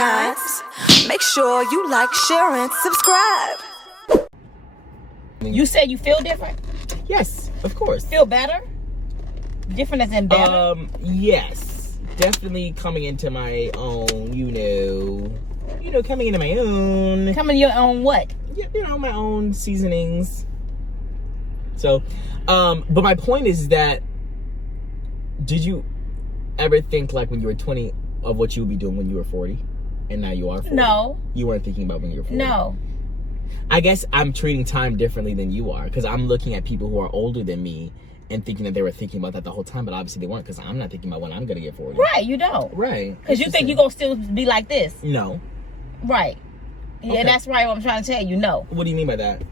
Shoutouts. Make sure you like, share, and subscribe. You said you feel different? Yes, of course. Feel better? Different as in better? Yes. Definitely coming into my own, coming into my own. Coming your own what? My own seasonings. So, but my point is that, did you ever think, like, when you were 20 of what you would be doing when you were 40? And now you are 40? No. You weren't thinking about when you were 40? No. I guess I'm treating time differently than you are, because I'm looking at people who are older than me and thinking that they were thinking about that the whole time, but obviously they weren't, because I'm not thinking about when I'm going to get 40. Right, you don't. Right. Because you think you're going to still be like this. No. Right. Yeah, Okay. that's right what I'm trying to tell you. No. What do you mean by that?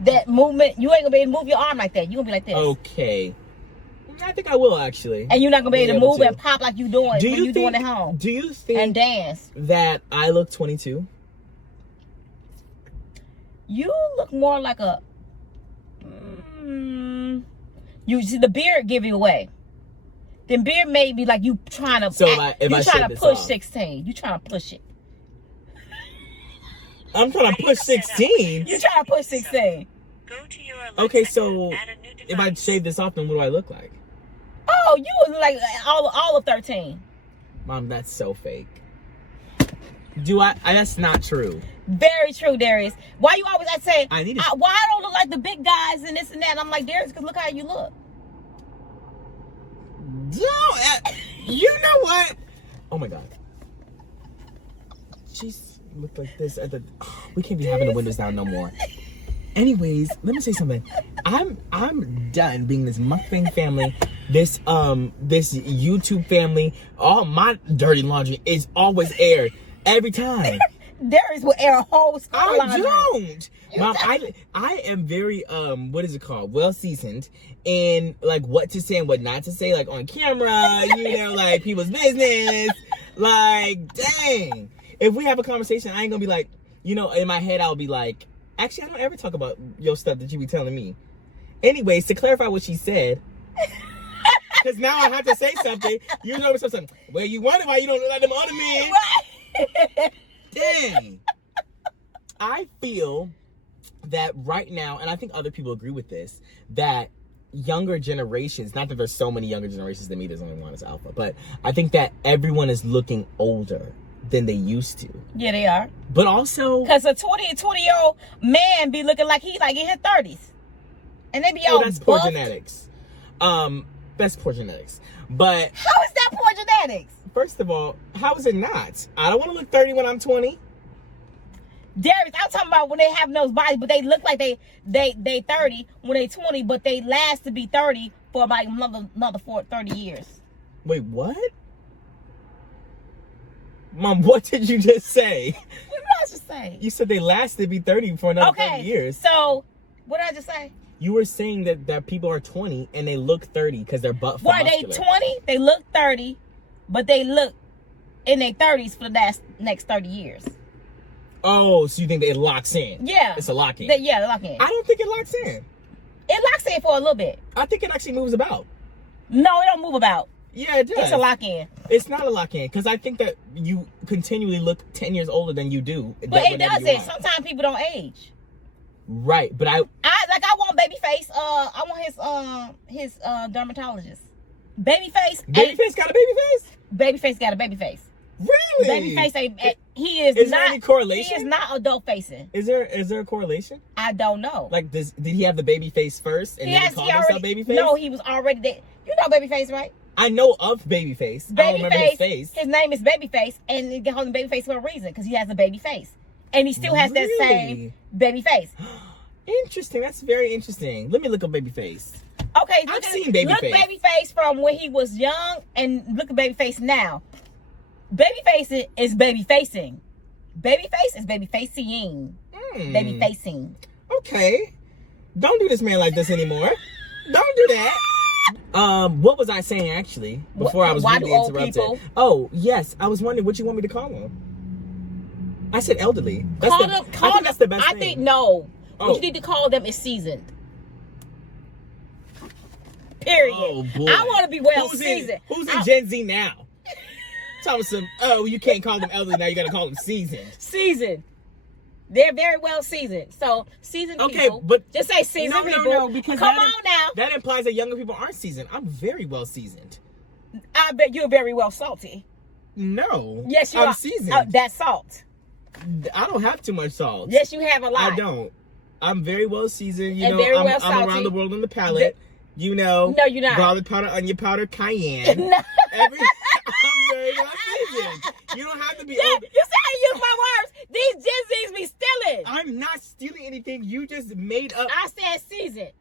That movement, you ain't going to be able to move your arm like that. You're going to be like this. Okay. I think I will, actually. And you're not going to be able to move and pop like you doing when you're doing it at home. Do you think and dance that I look 22? You look more like a... you see, the beard give you away. The beard made me like you trying to... So if I trying shave to this push off. 16. You trying to push it. I'm trying to push 16? You trying to push 16. Go to your Okay, so add a new if I device. shave this off, then what do I look like? Oh, you was like all of 13. Mom, that's so fake. That's not true. Very true, Darius. Why you always say, I need to... why I don't look like the big guys and this and that? And I'm like, Darius, because look how you look. You know what? Oh my God. She's looked like this at the... we can't be having the windows down no more. Anyways, let me say something. I'm done being this mukbang family, this YouTube family. All my dirty laundry is always aired every time. Darius will air a whole school I laundry. don't. Mom, I am very what is it called? Well seasoned in like what to say and what not to say, like on camera, like people's business. Like, dang. If we have a conversation, I ain't gonna be like, in my head I'll be like, actually, I don't ever talk about your stuff that you be telling me. Anyways, to clarify what she said, because now I have to say something. You know something. Well, you wonder why you don't look like them other men. Dang. I feel that right now, and I think other people agree with this, that younger generations, not that there's so many younger generations than me, there's only one as alpha, but I think that everyone is looking older than they used to. Yeah, they are. But also... because a 20-year-old man be looking like he like in his 30s. And they be all that's poor buffed. genetics. That's poor genetics. But... how is that poor genetics? first of all, how is it not? I don't want to look 30 when I'm 20. Darius, I'm talking about when they have those bodies, but they look like they 30 when they 20, but they last to be 30 for about another 30 years. Wait, what? Mom, what did you just say? What did I just say? You said they last to be 30 for another 30 years. So, what did I just say? You were saying that people are 20 and they look 30 because they're butt Why they 20? They look 30, but they look in their 30s for the next 30 years. Oh, so you think it locks in? Yeah. It's a lock in. Yeah, they lock in. I don't think it locks in. It locks in for a little bit. I think it actually moves about. No, it don't move about. Yeah, it does. It's a lock in. It's not a lock in because I think that you continually look 10 years older than you do. But it doesn't. Sometimes people don't age. Right, but I want Babyface. I want his dermatologist. Babyface. Babyface got a babyface? Babyface got a babyface. Really? Babyface he is Is not. there any correlation? He is not adult facing. Is there a correlation? I don't know. Like, did he have the baby face first and then he called himself Babyface? No, he was already there. You know Babyface, right? I know of Babyface. I don't remember his face. His name is Babyface, and they call him Babyface for a reason because he has a baby face, and he still has that same baby face. Interesting. That's very interesting. Let me look up Babyface. Okay, I've seen Babyface. Look Babyface from when he was young, and look at Babyface now. Babyface is baby facing. Babyface is baby facing. Baby facing. Okay. Don't do this man like this anymore. Don't do that. What was I saying actually before I was rudely interrupted? People, oh yes, I was wondering what you want me to call him. I said elderly. I think that's the best thing. I think no. Oh. What you need to call them is seasoned. Period. Oh, boy. I want to be well seasoned. Who's in Gen Z now? Tell me some. Oh, you can't call them elderly now. You gotta call them seasoned. Seasoned. They're very well seasoned. So seasoned people. But just say seasoned people. No, because come on now. That implies that younger people aren't seasoned. I'm very well seasoned. I bet you're very well salty. No. Yes, you I'm are. seasoned. That's salt. I don't have too much salt. Yes, you have a lot. I don't. I'm very well seasoned. You and know, very well I'm around the world on the palate. You know. No, you're not. Garlic powder, onion powder, cayenne. No. I'm very well seasoned. You don't have to be. You see how you use my words? These Gen Zs be stealing. I'm not stealing anything. You just made up. I said seasoned.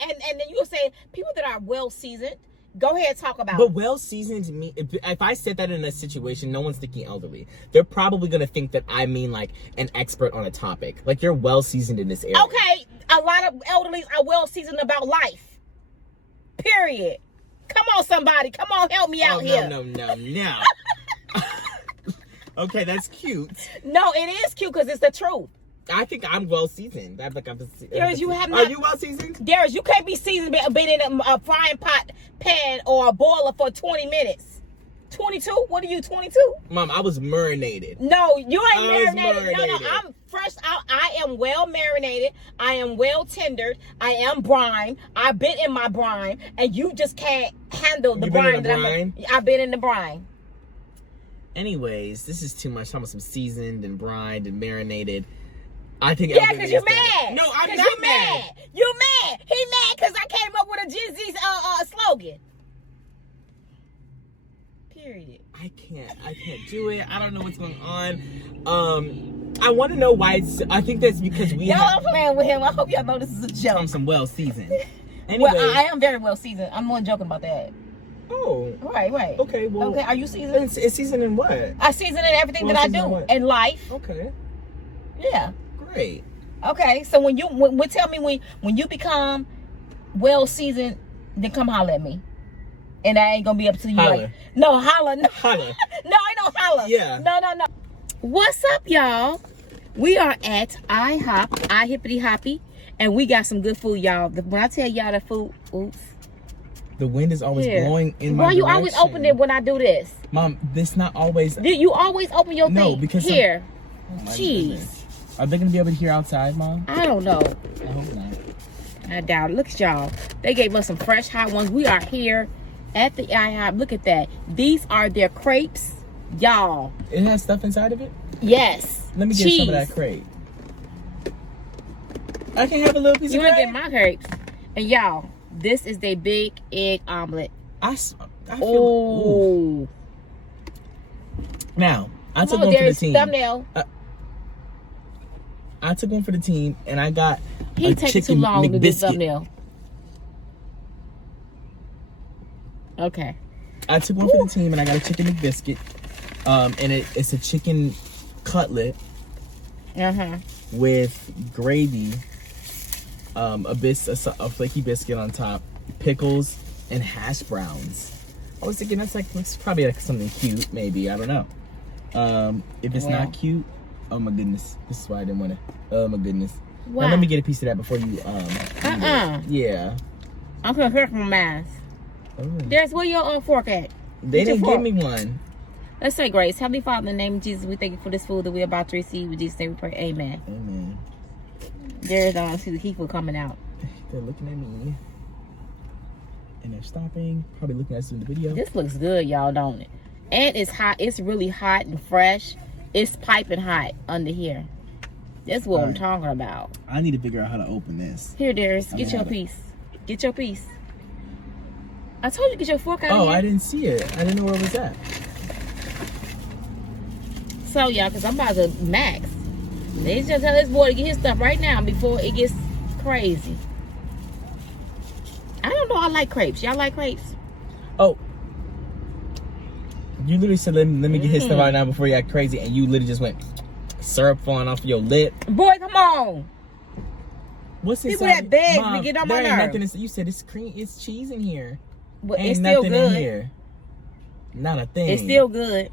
And then you'll say people that are well seasoned. Go ahead and talk about But it. well seasoned to me, if I said that in a situation, no one's thinking elderly. They're probably going to think that I mean like an expert on a topic. Like you're well seasoned in this area. Okay, a lot of elderlies are well seasoned about life. Period. Come on, somebody. Come on, help me out here. No. Okay, that's cute. No, it is cute because it's the truth. I think I'm well seasoned. Darius, you have not. Are you well seasoned? Darius, you can't be seasoned been in a frying pot pan or a boiler for 20 minutes. 22? What are you, 22? Mom, I was marinated. No, you ain't marinated. No, marinated. I'm fresh out. I am well marinated. I am well tendered. I am brine. I've been in my brine, and you just can't handle the brine that I've been in the brine. Anyways, this is too much. Talking about some seasoned and brined and marinated. I think because you're mad. No, I'm not mad. You're mad. He mad because I came up with a Gen Z slogan. Period. I can't do it. I don't know what's going on. I want to know why I think that's because I'm playing with him. I hope y'all know this is a joke. I'm some well seasoned. Anyway, well, I am very well seasoned. I'm more joking about that. Oh. Right. Okay, well. Okay, are you seasoned? It's seasoned in what? I season in everything that I do in life. Okay. Yeah. Great. Okay, so tell me when you become well seasoned, then come holler at me. And I ain't gonna be up to you. Holler. Like, no, holler. No. Holler. No, I don't holler. Yeah. No. What's up, y'all? We are at iHippity Hoppy, and we got some good food, y'all. When I tell y'all the food, oops. The wind is always blowing in my direction. Why you always open it when I do this? Mom, this not always. You always open your thing. No, because here. Jeez. Are they gonna be able to hear outside, Mom? I don't know. I hope not. I doubt it. Look at y'all. They gave us some fresh hot ones. We are here at the IHOP. Look at that. These are their crepes. Y'all. It has stuff inside of it? Yes. Let me get some of that crepe. I can have a little piece of crepe. You want to get my crepes. And y'all, this is their big egg omelet. I feel oh. Now, I took one for the team. Thumbnail. I took one for the team, and I got He taking too long to do the thumbnail. Okay. I took one for the team, and I got a chicken McBiscuit. And it's a chicken cutlet with gravy, a flaky biscuit on top, pickles, and hash browns. I was thinking that's probably like something cute, maybe. I don't know. If it's not cute, oh my goodness, this is why I didn't want to. Oh my goodness. Wow. Now, let me get a piece of that before you Yeah. I'm gonna hurt my mouth. Oh. There's where your fork at? They didn't give me one. Let's say grace. Heavenly Father, in the name of Jesus, we thank you for this food that we're about to receive. In Jesus' name we pray. Amen. Amen. There's I don't see the people coming out. They're looking at me. And they're stopping. Probably looking at us in the video. This looks good, y'all, don't it? And it's hot. It's really hot and fresh. It's piping hot under here. That's what I'm talking about. I need to figure out how to open this. Here, Darius. Get your piece. Get your piece. I told you to get your fork out of here. I didn't see it. I didn't know where it was at. So, y'all, because I'm about to max. They just tell this boy to get his stuff right now before it gets crazy. I don't know. I like crepes. Y'all like crepes? Oh. You literally said, let me get his stuff right now before you got crazy. And you literally just went syrup falling off of your lip. Boy, come on. What's inside? People that beg Mom, to get on my nerves. You said it's cream. It's cheese in here. But ain't it's still nothing good. In here. Not a thing. It's still good.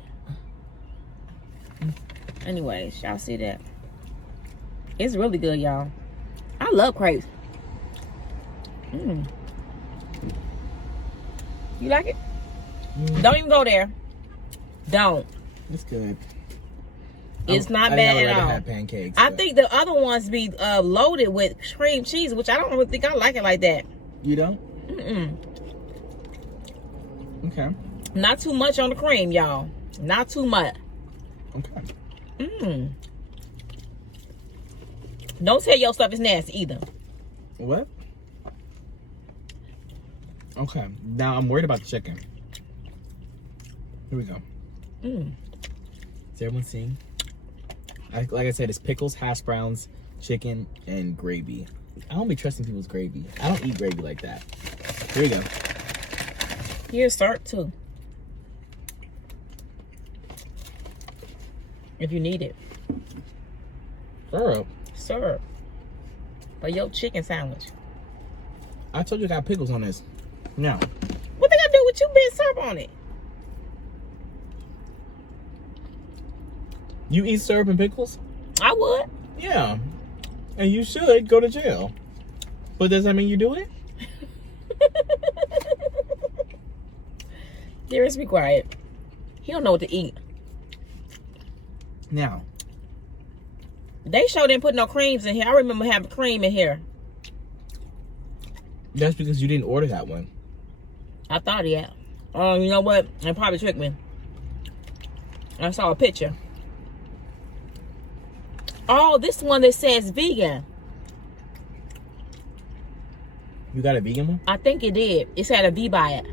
Anyways, y'all see that? It's really good, y'all. I love crepes. You like it? Don't even go there. Don't. It's good. It's not bad at all. Had pancakes, I think the other ones be loaded with cream cheese, which I don't really think I like it like that. You don't? Mm-mm. Okay. Not too much on the cream, y'all. Not too much. Okay. Don't tell your stuff is nasty either. What? Okay. Now I'm worried about the chicken. Here we go. Is everyone seeing? Like I said, it's pickles, hash browns, chicken, and gravy. I don't be trusting people's gravy. I don't eat gravy like that. Here we go. Here's syrup too. If you need it. Syrup? Syrup. For your chicken sandwich. I told you I got pickles on this. Now. What they got to do with you being syrup on it? You eat syrup and pickles? I would. Yeah. And you should go to jail. But does that mean you do it? Darius, be quiet. He don't know what to eat. Now. They sure didn't put no creams in here. I remember having cream in here. That's because you didn't order that one. I thought, yeah. You know what? They probably tricked me. I saw a picture. Oh, this one that says vegan. You got a vegan one? I think it did. It's had a V by it.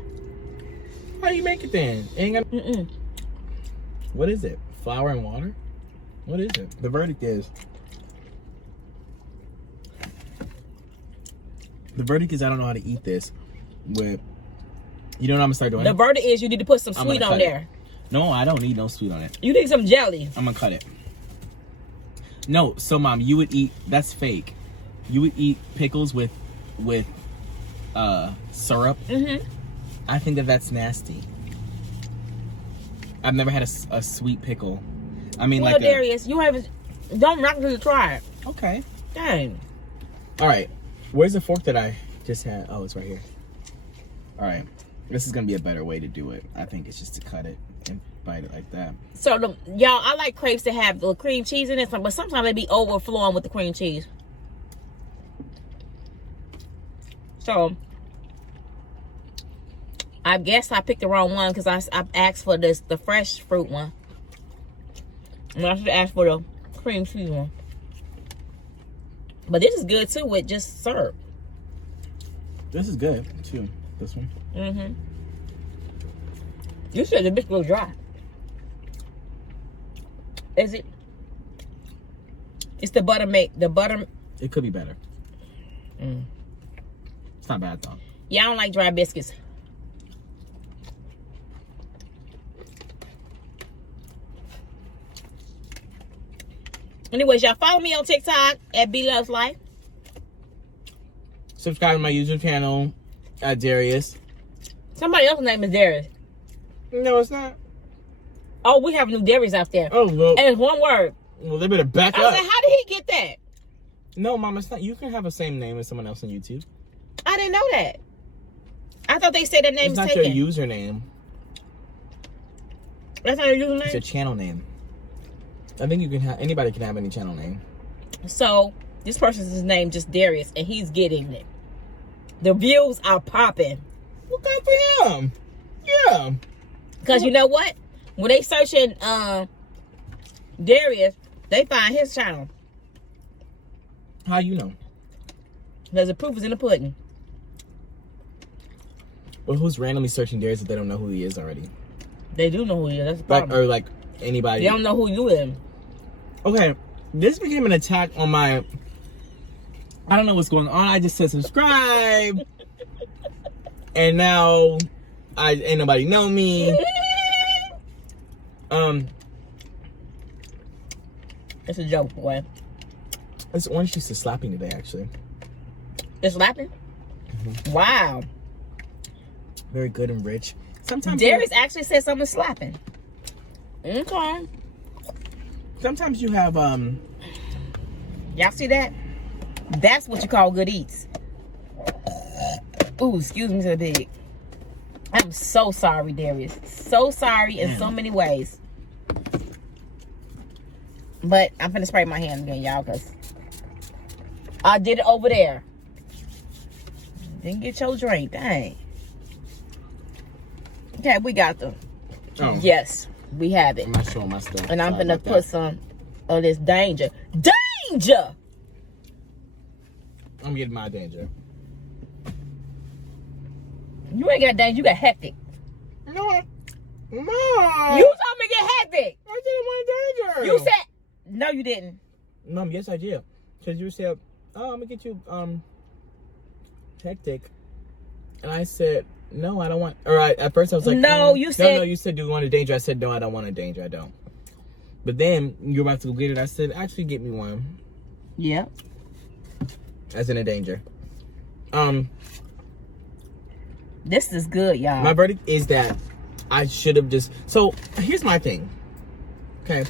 How do you make it then? Ain't got... What is it? Flour and water? What is it? The verdict is... The verdict is I don't know how to eat this with... You know what I'm gonna start doing? The verdict is you need to put some sweet on there. No, I don't need no sweet on it. You need some jelly. I'm gonna cut it. No, so Mom, you would eat... That's fake. You would eat pickles with syrup. I think that's nasty. I've never had a sweet pickle. I mean, well, like Darius, you haven't. Don't knock until you try it. Okay. Dang. All right. Where's the fork that I just had? Oh, it's right here. All right. This is gonna be a better way to do it. I think it's just to cut it and bite it like that. So, y'all, I like crepes to have the cream cheese in it, but sometimes they be overflowing with the cream cheese. So, I guess I picked the wrong one because I asked for the fresh fruit one. And I should ask for the cream cheese one. But this is good too with just syrup. This is good too. This one. You said the bitch was dry. Is it? It's the butter the butter. It could be better. It's not bad though. Yeah, I don't like dry biscuits. Anyways, y'all follow me on TikTok at Bloveslife. Subscribe to my YouTube channel at Darius. Somebody else's name is Darius. No, it's not. Oh, we have a new Darius out there. Oh, well. And it's one word. Well, they better back I up. was like, how did he get that? No, Mom, it's not. You can have the same name as someone else on YouTube. I didn't know that. I thought they said that name It's was not taken. your username. That's not your username? It's your channel name. I think you can have anybody can have any channel name. So this person's name just Darius, and he's getting it. The views are popping. Well, good for him. Yeah. Because you know what? When they searching Darius, they find his channel. How you know? Because the proof is in the pudding. Well, who's randomly searching Darius if they don't know who he is already? They do know who he is. That's the problem. Like, or like anybody. They don't know who you is. Okay, this became an attack on my... I don't know what's going on. I just said subscribe. And now, ain't nobody know me. It's a joke, boy. This orange juice is slapping today, actually. It's slapping? Wow. Very good and rich. Sometimes Darius actually said something slapping. Okay. Sometimes you have Y'all see that? That's what you call good eats. Ooh, excuse me to the pig. I'm so sorry, Darius. So sorry in so many ways. But I'm finna spray my hand again, y'all, because I did it over there. Didn't get your drink. Dang. Okay, we got them. Oh. Yes, we have it. I'm not showing my stuff. And I'm gonna put some of this danger. Danger! I'm getting my danger. You ain't got danger, you got hectic. No. No. You told me to get hectic. I didn't want danger. You said, no, you didn't. Mom, yes, I did. Because you said, oh, I'm gonna get you hectic. And I said, no, I don't want. All right, at first I was like, no, you said. No, you said, do you want a danger? I said, no, I don't want a danger. I don't. But then you're about to go get it. I said, actually, get me one. Yeah. As in a danger. This is good, y'all. My verdict is that I should have just. So here's my thing. Okay.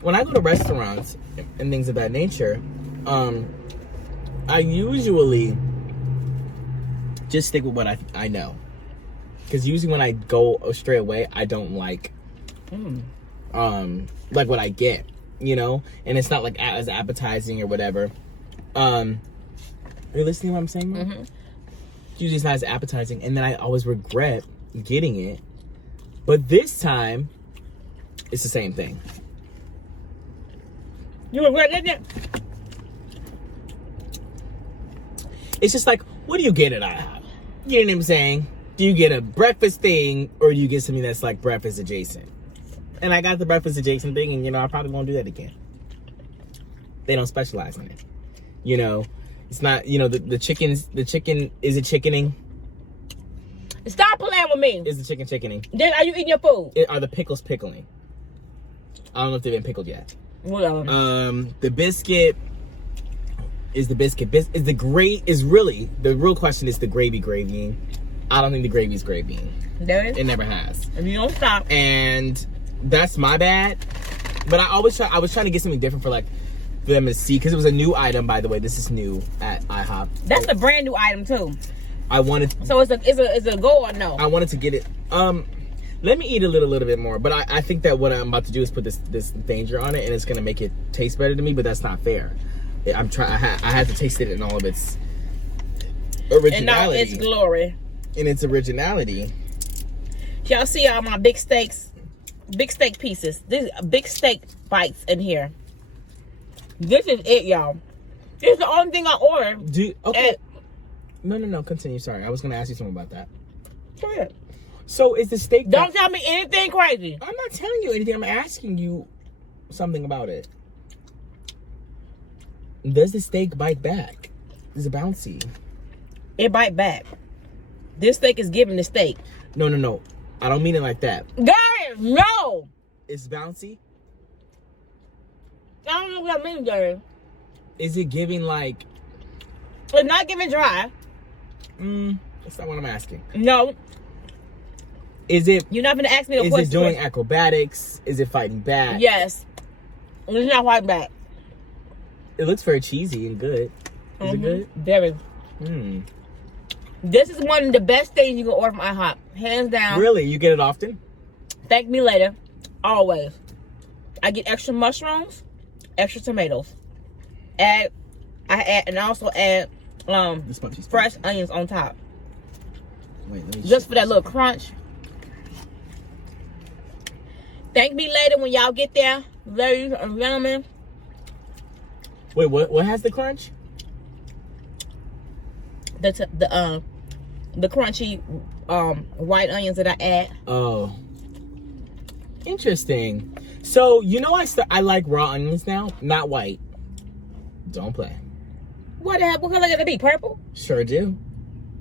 When I go to restaurants and things of that nature, I usually just stick with what I know. Because usually when I go straight away, I don't like what I get, you know? And it's not like as appetizing or whatever. Are you listening to what I'm saying? Mm-hmm. Usually it's not as appetizing, and then I always regret getting it. But this time, it's the same thing. You regret getting it? It's just like, what do you get at IHOP? You know what I'm saying? Do you get a breakfast thing, or do you get something that's like breakfast adjacent? And I got the breakfast adjacent thing, and I probably won't do that again. They don't specialize in it. It's not, the chicken, is it chickening? Stop playing with me. Is the chicken chickening? Then are you eating your food? Are the pickles pickling? I don't know if they've been pickled yet. Whatever. The biscuit, is the real question is the gravy gravying. I don't think the gravy's gravying. There is? It never has. If you don't stop. And that's my bad. But I was trying to get something different for them to see, because it was a new item, by the way. This is new at IHOP. That's a brand new item too. I wanted. So it's a go or no? I wanted to get it. Let me eat a little bit more. But I think that what I'm about to do is put this danger on it, and it's gonna make it taste better to me. But that's not fair. I had to taste it in all of its originality. And now its glory. In its originality. Y'all see all my big steak pieces. These big steak bites in here. This is it, y'all. This is the only thing I ordered. Okay. No. Continue. Sorry, I was gonna ask you something about that. Go ahead. So is the steak? Don't tell me anything crazy. I'm not telling you anything. I'm asking you something about it. Does the steak bite back? Is it bouncy? It bite back. This steak is giving the steak. No. I don't mean it like that. Guys, no. It's bouncy? I don't know what that means, Darius. Is it giving like... It's not giving dry. That's not what I'm asking. No. Is it... You're not going to ask me a question. Is it doing acrobatics? Is it fighting back? Yes. It's not fighting back. It looks very cheesy and good. Is it good? Very. This is one of the best things you can order from IHOP. Hands down. Really? You get it often? Thank me later. Always. I get extra mushrooms, extra tomatoes. I also add fresh onions on top. Wait, let me just for that little crunch. Thank me later when y'all get there, ladies and gentlemen. Wait, what has the crunch? The crunchy white onions that I add. Oh, interesting. So I like raw onions now, not white. Don't play. What color gotta it be? Purple? Sure do.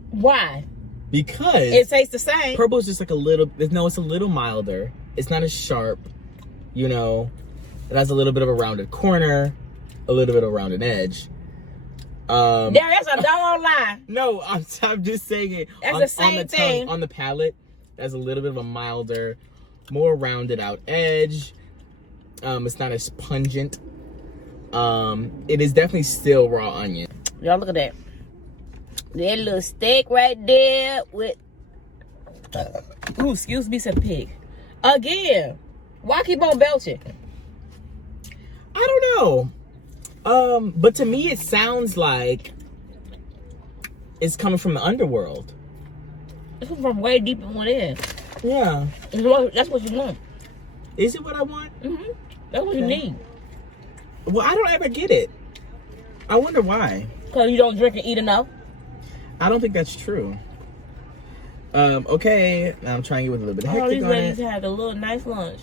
Why? Because it tastes the same. Purple is just like a little. No, it's a little milder. It's not as sharp. It has a little bit of a rounded corner, a little bit of a rounded edge. That's a don't lie. No, I'm just saying it. That's the same thing. On the palate, there's a little bit of a milder, more rounded out edge. It's not as pungent. It is definitely still raw onion. Y'all look at that. That little steak right there with Ooh, excuse me, said the pig. Again. Why keep on belching? I don't know. But to me, it sounds like it's coming from the underworld. It's from way deep within. Yeah. That's what you want. Is it what I want? Mm-hmm. That's what you need. Well, I don't ever get it. I wonder why. Because you don't drink and eat enough? I don't think that's true. Okay. Now I'm trying to get with a little bit of hectic these on ladies it. had a little nice lunch.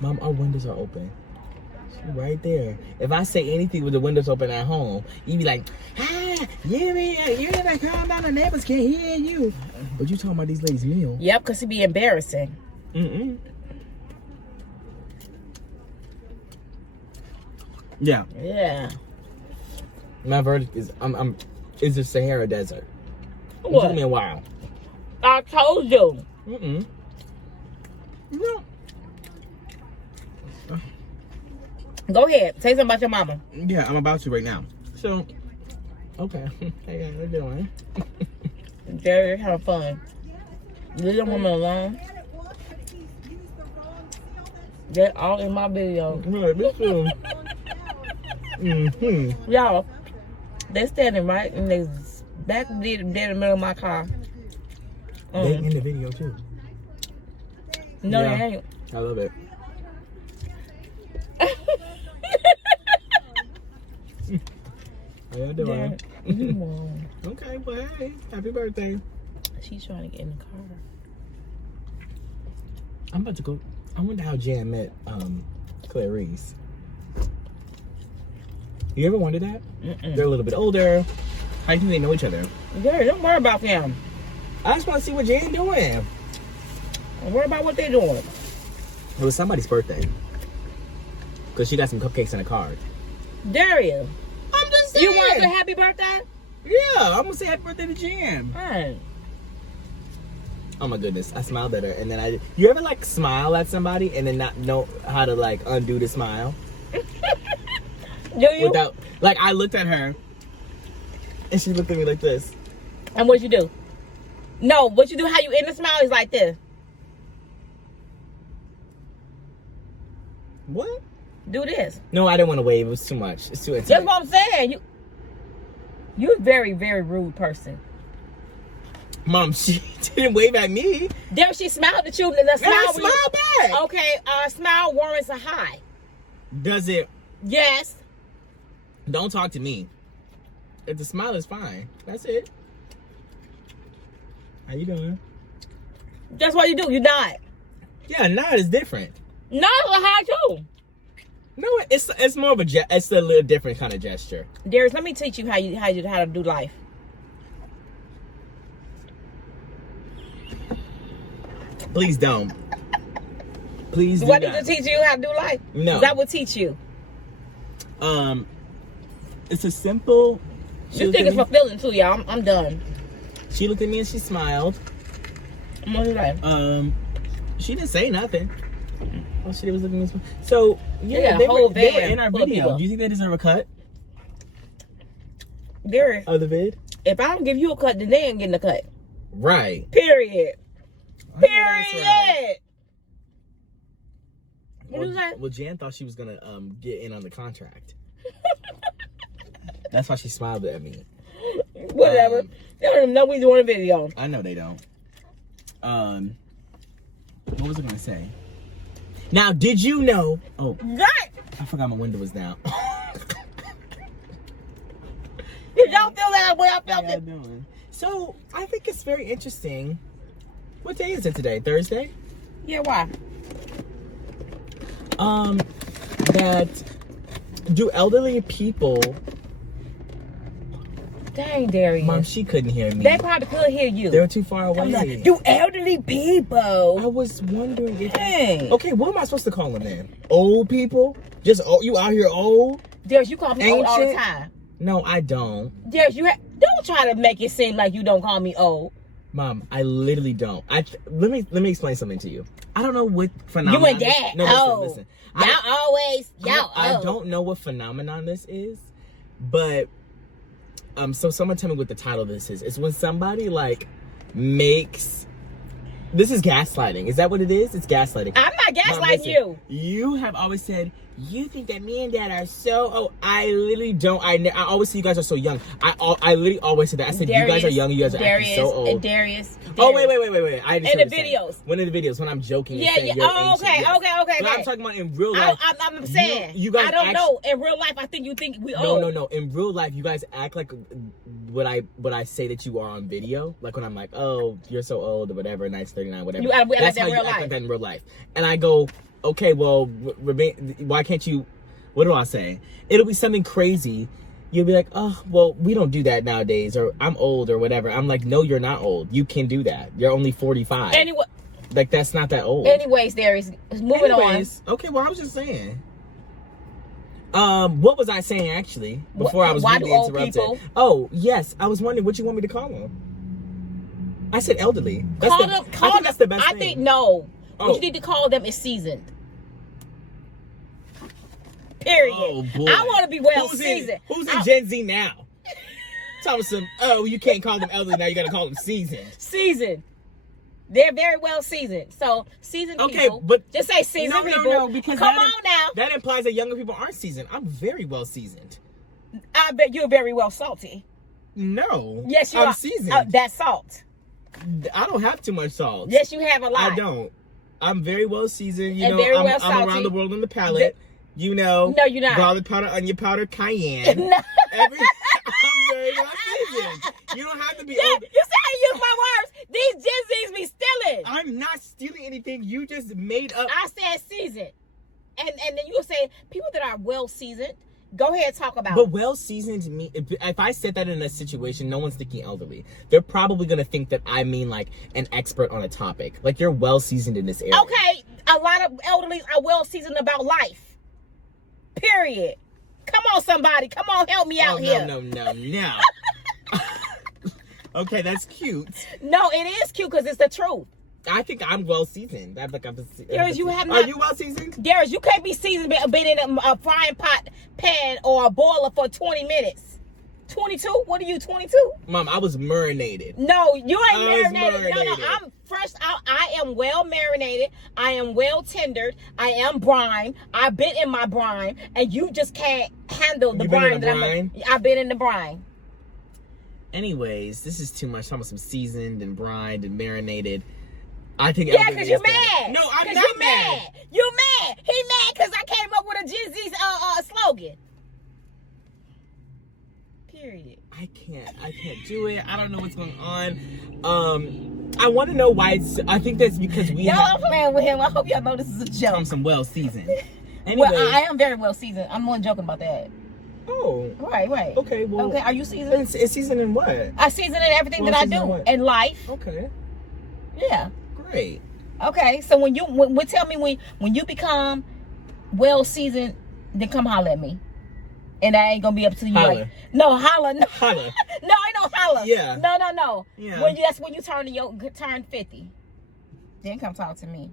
Mom, our windows are open. Right there. If I say anything with the windows open at home, you'd be like, yeah, man, you better calm down, the neighbors can't hear you. But you talking about these ladies' meal. Yep, because it'd be embarrassing. Mm-mm. Yeah. Yeah. My verdict is it's the Sahara Desert. It What? took me a while. I told you. Mm-mm. No. Go ahead. Say something about your mama. Yeah, I'm about to right now. So, okay. Hey, how you doing? Darius, have fun. Leave the woman alone. They're all in my video. Right, me too. Mm-hmm. Y'all, they're standing right in the back dead in the middle of my car. They in the video too. No, Yeah. they ain't. I love it. How y'all doing? Okay, well, hey, happy birthday. She's trying to get in the car. I'm about to go. I wonder how Jan met Clarice. You ever wonder that? They're a little bit older. How do you think they know each other? Gary, don't worry about them. I just want to see what Jan doing. Don't worry about what they're doing. It was somebody's birthday. Because she got some cupcakes and a card. Darius, I'm just saying. you want to say happy birthday? Yeah, I'm going to say happy birthday to Jan. Alright. Oh my goodness, I smiled at her and then you ever like smile at somebody and then not know how to like undo the smile? Do you? Without, like I looked at her and she looked at me like this. And what you do? No, what you do, how you end the smile is like this. What? Do this. No, I didn't want to wave. It was too much. It's too intense. That's what I'm saying. You're a very, very rude person. Mom, she didn't wave at me. There she smiled at you. And the I smile smiled back. Okay, smile warrants a high. Does it? Yes. Don't talk to me. If the smile is fine, that's it. How you doing? That's what you do. You nod. Yeah, nod is different. Nod is a high too. No, it's more of a it's a little different kind of gesture. Darius, let me teach you how to do life. Please don't. Please do What not. did to teach you how to do life? No. That would teach you. It's a simple. This thing is fulfilling too, y'all. I'm done. She looked at me and she smiled. I'm gonna do that. She didn't say nothing. All she did was look at me. So Yeah, they whole were van in our full of video. people. Do you think they deserve a cut Darius, of the vid? if I don't give you a cut, then they ain't getting a cut. Right. Period. I know that's Period. right. What is that? Well, Jan thought she was gonna get in on the contract. That's why she smiled at me. Whatever. They don't even know we doing a video. I know they don't. What was I gonna say? Now, did you know? Oh, Right. I forgot my window was down. Did y'all feel that way I How felt y'all it? doing? So, I think it's very interesting. What day is it today? Thursday? Yeah, why? That do elderly people? Dang, Darius. Mom, she couldn't hear me. They probably could hear you. They're too far I'm away. like, you elderly people. I was wondering if. Dang. Okay, what am I supposed to call them then? Old people? Just old? You out here old? Darius, you call me old all the Ancient? time. No, I don't. Darius, don't try to make it seem like you don't call me old. Mom, I literally don't. Let me explain something to you. I don't know what phenomenon. You and Dad. No, listen. Y'all I don't know what phenomenon this is, but so someone tell me what the title of this is. It's when somebody like makes... This is gaslighting. Is that what it is? It's gaslighting. I'm not gaslighting you. You have always said, you think that me and Dad are so... Oh, I literally don't. I always say you guys are so young. I literally always say that. I said, Darius, you guys are young. You guys are acting so old. Darius. Oh, wait. I understand in the videos. One of the videos when I'm joking. Yeah. Oh, okay. But I'm talking about in real life. I'm saying. You guys I don't know. In real life, I think you think we old. No. In real life, you guys act like what I say that you are on video. Like when I'm like, oh, you're so old or whatever, nice 39, whatever. That's how you act like that in real life. And I go, okay, well, why can't you... What do I say? It'll be something crazy. You'll be like, oh, well, we don't do that nowadays, or I'm old, or whatever. I'm like, no, you're not old. You can do that. You're only 45. Anyway, like that's not that old. Anyways, Darius, moving on. Okay, well, I was just saying. What was I saying actually before I was why really do old interrupted? people? Oh, yes, I was wondering what you want me to call them. I said elderly. Call them. That's the best thing. I think no. Oh. What you need to call them is seasoned. Period. Oh, boy. I want to be seasoned. Who's in Gen Z now? Tell me some. Oh, you can't call them elderly now. You got to call them seasoned. Seasoned. They're very well seasoned. So seasoned people. Okay, but just say seasoned people. No, because come on now. That implies that younger people aren't seasoned. I'm very well seasoned. I bet you're very well salty. No. Yes, you are. I'm seasoned. That's salt. I don't have too much salt. Yes, you have a lot. I don't. I'm very well seasoned. You and know, very well I'm around the world on the palate. You know, no, you're not. Garlic powder, onion powder, cayenne. No. I'm very well seasoned. You don't have to be. You say I use my words. These Gen Zs be stealing. I'm not stealing anything. You just made up. I said seasoned, and then you say people that are well seasoned. Go ahead and talk about. But well seasoned me. If I said that in a situation, no one's thinking elderly. They're probably gonna think that I mean like an expert on a topic. Like you're well seasoned in this area. Okay, a lot of elderly are well seasoned about life. Period. Come on, somebody. Come on, help me out here. No. Okay, that's cute. No, it is cute because it's the truth. I think I'm well seasoned. Darius, you have not. Are you well seasoned? Darius, you can't be seasoned been in a frying pot pan or a boiler for 20 minutes. 22? What are you, 22? Mom, I was marinated. No, you ain't marinated. No, marinated. I'm fresh out. I am well marinated. I am well tendered. I am brine. I've been in my brine, and you just can't handle the brine. I've been in the brine. Anyways, this is too much. Talking about some seasoned and brined and marinated. I think because you're mad. No, I'm not mad. You're mad. He mad because I came up with a Gen Z slogan. Period. I can't do it. I don't know what's going on. I want to know why I think that's because I'm playing with him. I hope y'all know this is a joke. I'm some well seasoned. Well, I am very well seasoned. I'm more joking about that. Oh. Right. Okay, well. Okay, are you seasoned? It's seasoned in what? I season in everything that I do in life. Okay. Yeah. Great. Okay, so tell me when you become well seasoned, then come holler at me. And I ain't gonna be up to you holler. Like no holler. No. Holler. No, I don't holler. Yeah. No. Yeah. That's when you turn 50. Then come talk to me.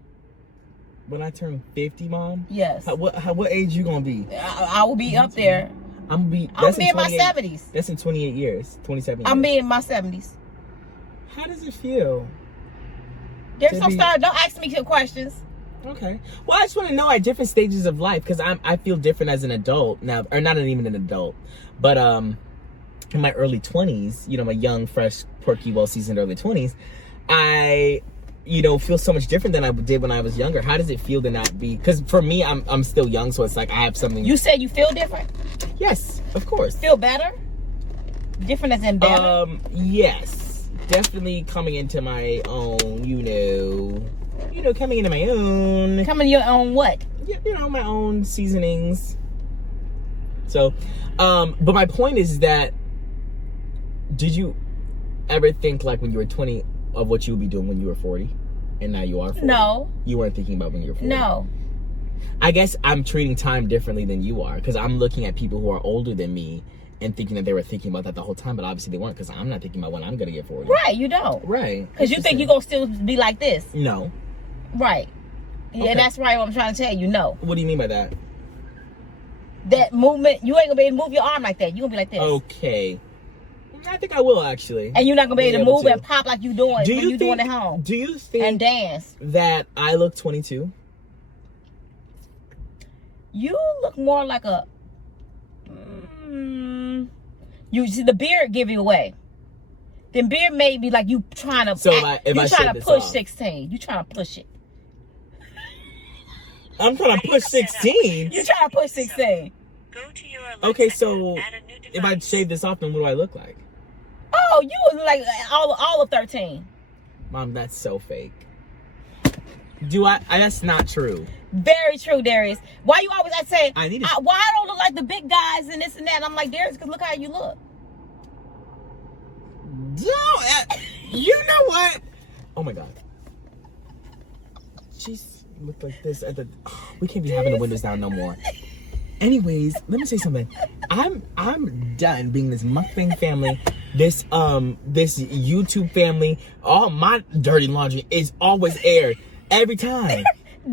When I turn 50, Mom? Yes. What age you gonna be? I will be up there. I'm gonna be in my 70s. That's in 28 years. 27 years. I'm in my 70s. How does it feel? Don't ask me questions. Okay. Well, I just want to know at different stages of life because I feel different as an adult now, or not even an adult, but in my early 20s, you know, my young, fresh, quirky, well-seasoned early 20s, I, you know, feel so much different than I did when I was younger. How does it feel to not be? Because for me, I'm still young, so it's like I have something. You said you feel different? Yes, of course. Feel better? Different as in better? Yes. Definitely coming into my own, you know, coming into my own. Coming to your own what? You know, my own seasonings. So, but my point is that, did you ever think like when you were 20 of what you would be doing when you were 40? And now you are 40? No. You weren't thinking about when you were 40? No. I guess I'm treating time differently than you are because I'm looking at people who are older than me and thinking that they were thinking about that the whole time, but obviously they weren't because I'm not thinking about when I'm going to get 40. Right, you don't. Right. Because you think you're going to still be like this. No. Right. Yeah, Okay. that's right what I'm trying to tell you. No. What do you mean by that? That movement, you ain't going to be able to move your arm like that. You're going to be like this. Okay. I think I will actually. And you're not gonna be able to move and pop like you doing when you doing at home. Do you think and dance that I look 22? You look more like a. You see the beard give you away. The beard made me like you trying to. So if I trying to push 16. You trying to push it. I'm trying to push 16. You trying to push 16. Okay, so if I shave this off, then what do I look like? Oh, you was like all of 13. Mom, that's so fake. Do I? That's not true. Very true, Darius. Why you always say? I need. Why I don't look like the big guys and this and that? And I'm like, Darius, because look how you look. You know what? Oh my God. She's looked like this at the. We can't be having the windows down no more. Anyways, let me say something. I'm done being this mukbang family, this YouTube family. All my dirty laundry is always aired every time.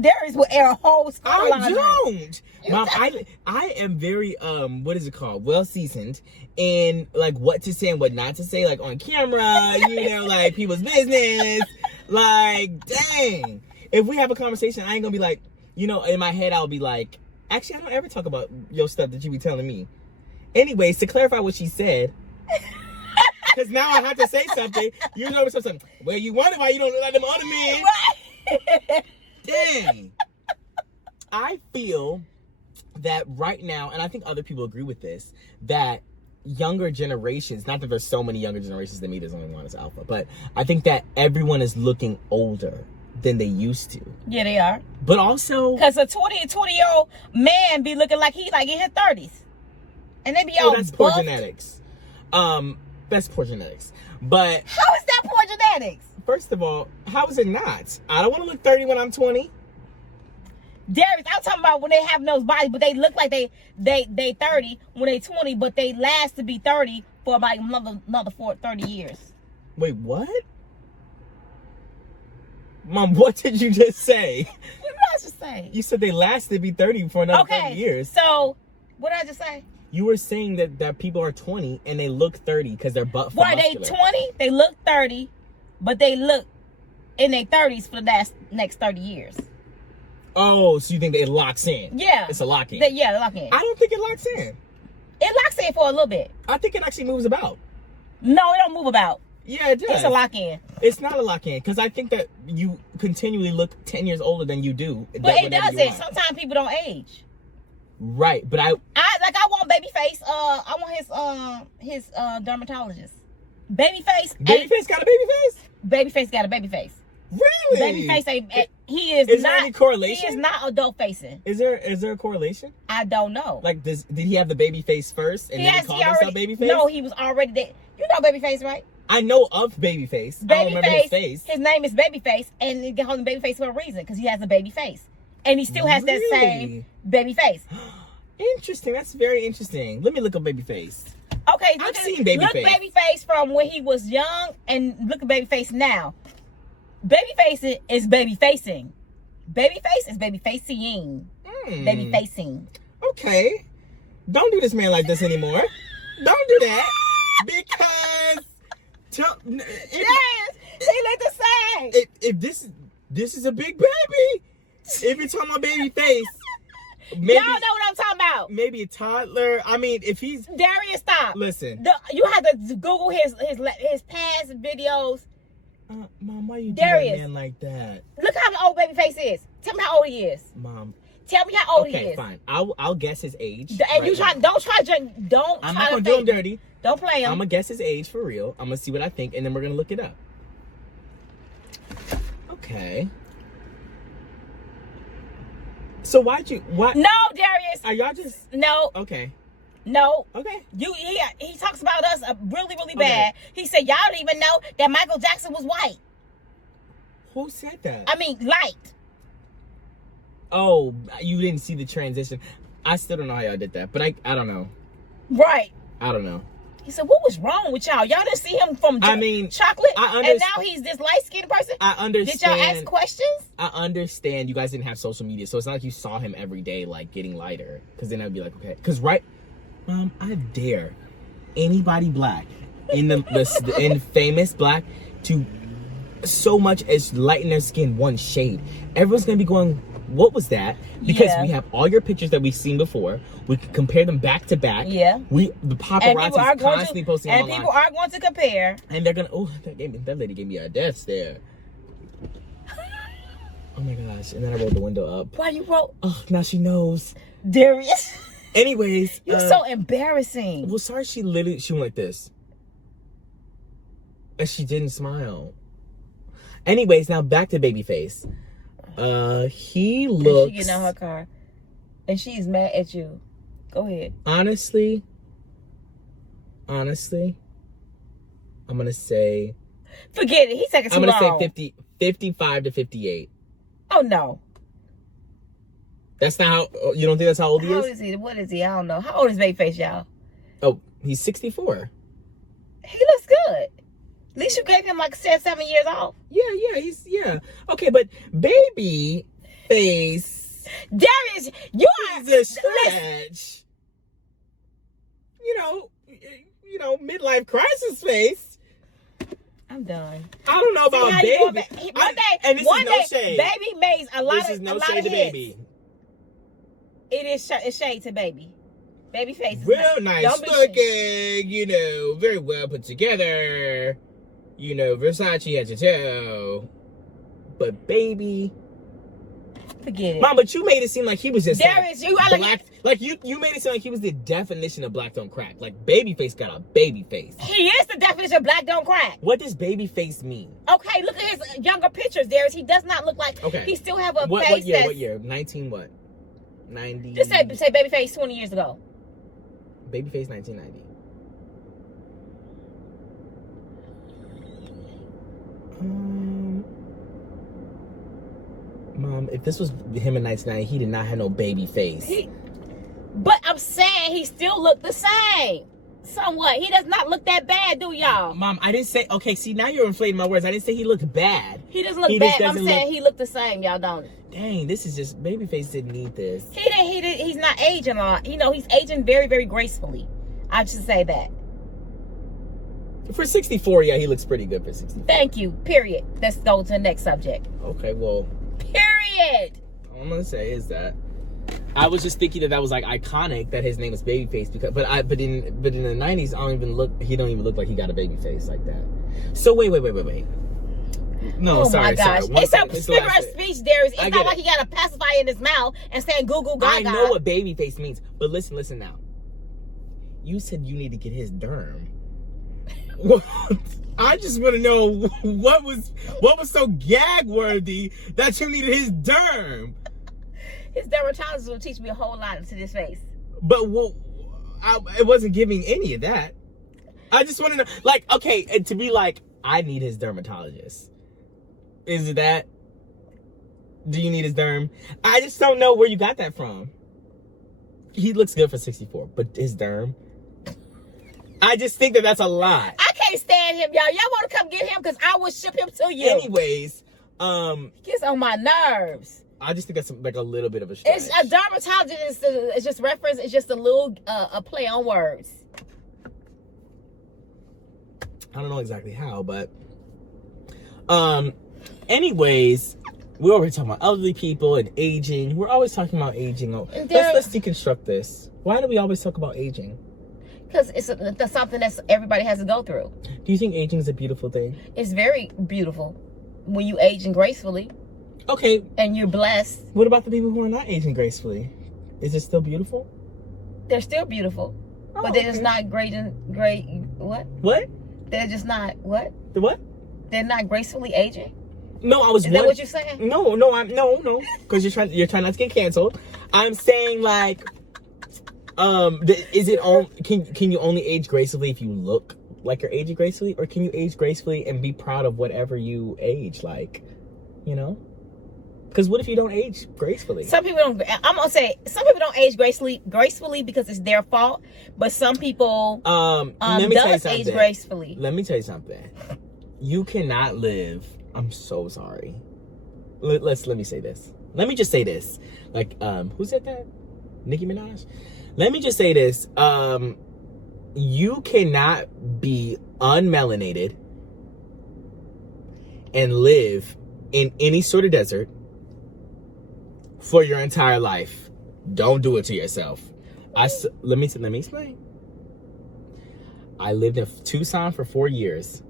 Darius will air a whole school laundry. don't. Mom, I am very what is it called? Well seasoned in like what to say and what not to say, like on camera, you know, like people's business. Like, dang. If we have a conversation, I ain't gonna be like, you know, in my head I'll be like, actually, I don't ever talk about your stuff that you be telling me. Anyways, to clarify what she said, because now I have to say something. You know something. Well, you wonder why you don't let them other men. Dang. I feel that right now, and I think other people agree with this, that younger generations, not that there's so many younger generations than me, there's only one as alpha, but I think that everyone is looking older than they used to. Yeah, they are. But also, because a 20-year-old man be looking like he like in his 30s, and they be all that's buffed. poor genetics. That's poor genetics. But how is that poor genetics? First of all, how is it not? I don't want to look 30 when I'm 20. Darius, I'm talking about when they have those bodies, but they look like they 30 when they 20, but they last to be 30 for about another 30 years. Wait, what? Mom, what did you just say? What did I just say? You said they last to be 30 for another 30 years. So, what did I just say? You were saying that people are 20 and they look 30 because they're butt for muscular. They 20, they look 30, but they look in their 30s for the next 30 years. Oh, so you think it locks in? Yeah. It's a lock in. Yeah, they lock in. I don't think it locks in. It locks in for a little bit. I think it actually moves about. No, it don't move about. Yeah, it does. It's a lock in. It's not a lock in because I think that you continually look 10 years older than you do. But it doesn't. Sometimes people don't age. Right, but I want Babyface. I want his dermatologist. Babyface. Babyface got a babyface? Babyface got a babyface. Really? Babyface he is Is not, there any correlation? He is not adult facing. Is there a correlation? I don't know. Like did he have the baby face first and then he called himself Babyface? No, he was already there. You know Babyface, right? I know of Babyface. I don't remember his face. His name is Babyface, and he calls him Babyface for a reason, because he has a baby face. And he still has that same baby face. Interesting. That's very interesting. Let me look up Babyface. Okay, I've seen Babyface. Look Babyface from when he was young, and look at Babyface now. Babyface is baby facing. Babyface is baby facing. Baby facing. Okay. Don't do this man like this anymore. Don't do that. Because yes, he look the same. If this is a big baby. If you're talking about baby face, maybe y'all know what I'm talking about. Maybe a toddler. I mean, if he's Darius, stop. Listen, you have to Google his past videos. Mom, why you Darius, doing a man like that? Look how old Babyface is. Tell me how old he is. Mom, tell me how old he is. Okay, fine. I'll guess his age. And right you try. Now. Don't. I'm not gonna do him dirty. Don't play him. I'm gonna guess his age for real. I'm gonna see what I think, and then we're gonna look it up. Okay. So why? No, Darius. Are y'all just no? Okay. No. Okay. He talks about us really bad. He said y'all don't even know that Michael Jackson was white. Who said that? I mean, light. Oh, you didn't see the transition. I still don't know how y'all did that, but I don't know. Right. I don't know. He said, "What was wrong with y'all? Y'all didn't see him from chocolate, and now he's this light-skinned person." I understand. Did y'all ask questions? I understand you guys didn't have social media, so it's not like you saw him every day, like getting lighter. Because then I'd be like, okay. Because Mom, I dare anybody black in famous black to so much as lighten their skin one shade. Everyone's gonna be going, what was that? Because we have all your pictures that we've seen before. We can compare them back to back. Yeah. The paparazzi is constantly posting online. And people are going to compare. And they're gonna, that lady gave me a death stare. Oh my gosh. And then I rolled the window up. Why you roll? Oh, now she knows. Darius. Anyways. You're so embarrassing. Well, sorry, she went like this. And she didn't smile. Anyways, now back to Babyface. He looks... She getting out her car. And she's mad at you. Go ahead. Honestly, I'm gonna say... Forget it. He's taking too long. I'm gonna say 55 to 58. Oh, no. That's not how... You don't think that's how old he is? How old is he? What is he? I don't know. How old is Babyface, y'all? Oh, he's 64. He looks good. At least you gave him like 7 years off. Yeah. Okay, but Babyface... Darius, you are... a stretch. You know, midlife crisis face. I'm done. I don't know about Baby. And this is no shade. Baby makes a lot of This is no shade to Baby. It is shade to Baby. Babyface is Real nice looking, very well put together. Versace head to toe. But Baby... Forget it. Mom, but you made it seem like he was just Darius, you are black. Like you made it seem like he was the definition of black don't crack. Like Babyface got a baby face. He is the definition of black don't crack. What does Babyface mean? Okay, look at his younger pictures, Darius. He does not look like... Okay. He still have a face What year? What year? 19 what? 90... Just say Babyface 20 years ago. Babyface 1990. Mom, if this was him in 1990, he did not have no baby face. But I'm saying he still looked the same. Somewhat. He does not look that bad, do y'all? Mom, I didn't say... Okay, see, now you're inflating my words. I didn't say he looked bad. He doesn't look bad. I'm saying he looked the same, y'all don't. Dang, this is just... Babyface didn't need this. He's not aging a lot. He's aging very, very gracefully. I should say that. For 64, yeah, he looks pretty good for 64. Thank you. Period. Let's go to the next subject. Okay, well... Period. All I'm gonna say is that I was just thinking that was like iconic that his name is Babyface because but in the 90s he don't even look like he got a baby face like that. So wait. No, sorry. Oh my gosh. Sorry. It's a figure of speech, Darius. It's not like he got a pacifier in his mouth and saying goo goo gaga. I know what Babyface means, but listen now. You said you need to get his derm. I just want to know what was so gag worthy that you needed his derm. His dermatologist will teach me a whole lot to this face. But it wasn't giving any of that. I just want to know, like, okay, and to be like, I need his dermatologist. Is it that? Do you need his derm? I just don't know where you got that from. He looks good for 64, but his derm. I just think that's a lot. I can't stand him, y'all. Y'all want to come get him because I will ship him to you. Anyways, he gets on my nerves. I just think that's like a little bit of a stretch. It's a dermatologist. It's just reference. It's just a little a play on words. I don't know exactly how, but anyways, we're already talking about elderly people and aging. We're always talking about aging. Let's deconstruct this. Why do we always talk about aging? Because it's something that everybody has to go through. Do you think aging is a beautiful thing? It's very beautiful when you aging gracefully. Okay. And you're blessed. What about the people who are not aging gracefully? Is it still beautiful? They're still beautiful. Oh, but they're just not great. What? What? They're just not what? The what? They're not gracefully aging. No, I was. Is that what you're saying? No. Because you're trying not to get canceled. I'm saying like. Is it on? Can you only age gracefully if you look like you're aging gracefully, or can you age gracefully and be proud of whatever you age like? Because what if you don't age gracefully? Some people don't. I'm gonna say some people don't age gracefully because it's their fault. But some people does age gracefully. Let me tell you something. You cannot live. I'm so sorry. Let me say this. Let me just say this. Like who said that? Nicki Minaj. Let me just say this. you cannot be unmelanated and live in any sort of desert for your entire life. Don't do it to yourself. Let me explain. I lived in Tucson for 4 years.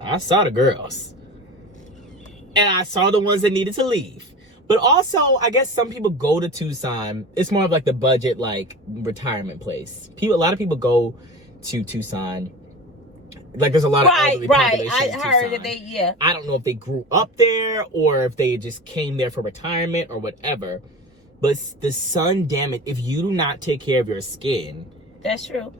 I saw the girls. And I saw the ones that needed to leave. But also, I guess some people go to Tucson. It's more of like the budget, like, retirement place. A lot of people go to Tucson. Like, there's a lot of elderly population I in heard Tucson. that I don't know if they grew up there or if they just came there for retirement or whatever. But the sun, damn it, if you do not take care of your skin, that's true.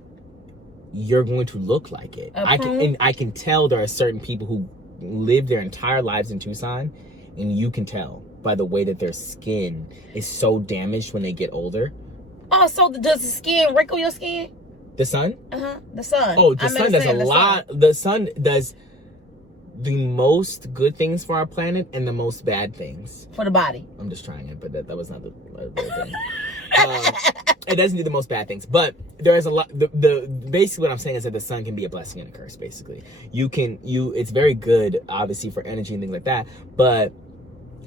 You're going to look like it. I can tell there are certain people who live their entire lives in Tucson, and you can tell by the way that their skin is so damaged when they get older. Oh, so does the skin wrinkle your skin? The sun? The sun. Oh, the sun does a lot. The sun does the most good things for our planet and the most bad things for the body. I'm just trying it, but that was not the thing. It doesn't do the most bad things, but there is a lot. Basically what I'm saying is that the sun can be a blessing and a curse. Basically, it's very good, obviously, for energy and things like that. But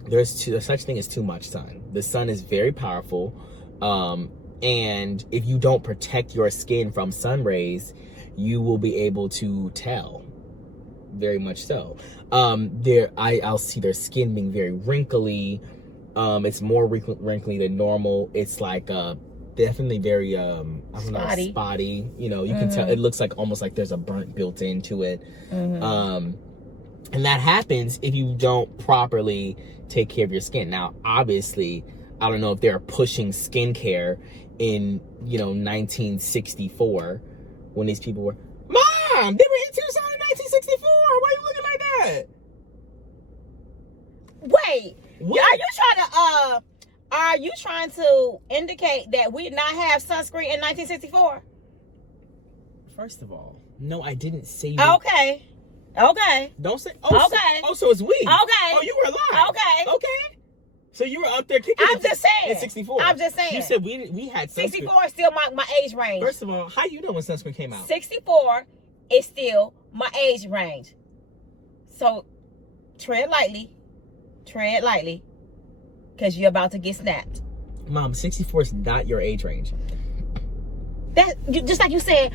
there's such thing as too much sun. The sun is very powerful, and if you don't protect your skin from sun rays, you will be able to tell. Very much so. I'll see their skin being very wrinkly. It's more wrinkly than normal. It's like definitely very spotty. You know, you can tell it looks like almost like there's a burnt built into it. And that happens if you don't properly take care of your skin. Now, obviously, I don't know if they're pushing skincare in 1964 when these people were. Mom, they were in Tucson in 1964. Why are you looking like that? Wait, what? Are you trying to indicate that we did not have sunscreen in 1964? First of all, no, I didn't say that. Okay. Don't say. Okay. So it's we. Okay. Oh, you were alive. Okay. So you were up there kicking. I'm just saying. In 64. I'm just saying. You said we had sunscreen. 64 is still my age range. First of all, how you know when sunscreen came out? 64 is still my age range. So tread lightly, because you're about to get snapped. Mom, 64 is not your age range. Just like you said,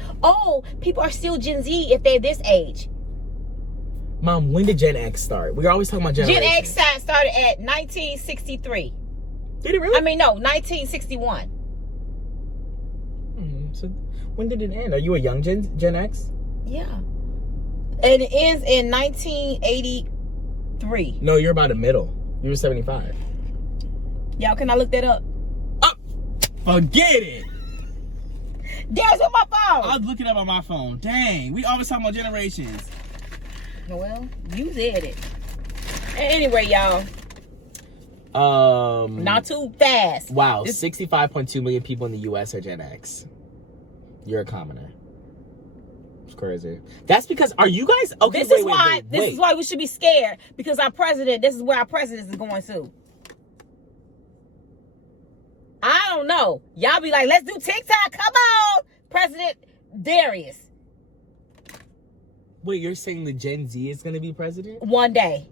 people are still Gen Z if they're this age. Mom, when did Gen X start? We're always talking about Gen X started at 1963. Did it really? I mean, no, 1961. So when did it end? Are you a young Gen X? Yeah. And it ends in 1983. No, you're about a middle. You were 75. Y'all, can I look that up? Forget it. There's on my phone. I'll look it up on my phone. Dang, we always talking about generations. Well, you said it. Anyway, y'all. Not too fast. Wow, 65.2 million people in the U.S. are Gen X. You're a commoner. It's crazy. That's because, are you guys, okay, this is why we should be scared, because our president, this is where our president is going to. I don't know. Y'all be like, let's do TikTok. Come on, President Darius. Wait, you're saying the Gen Z is going to be president? One day.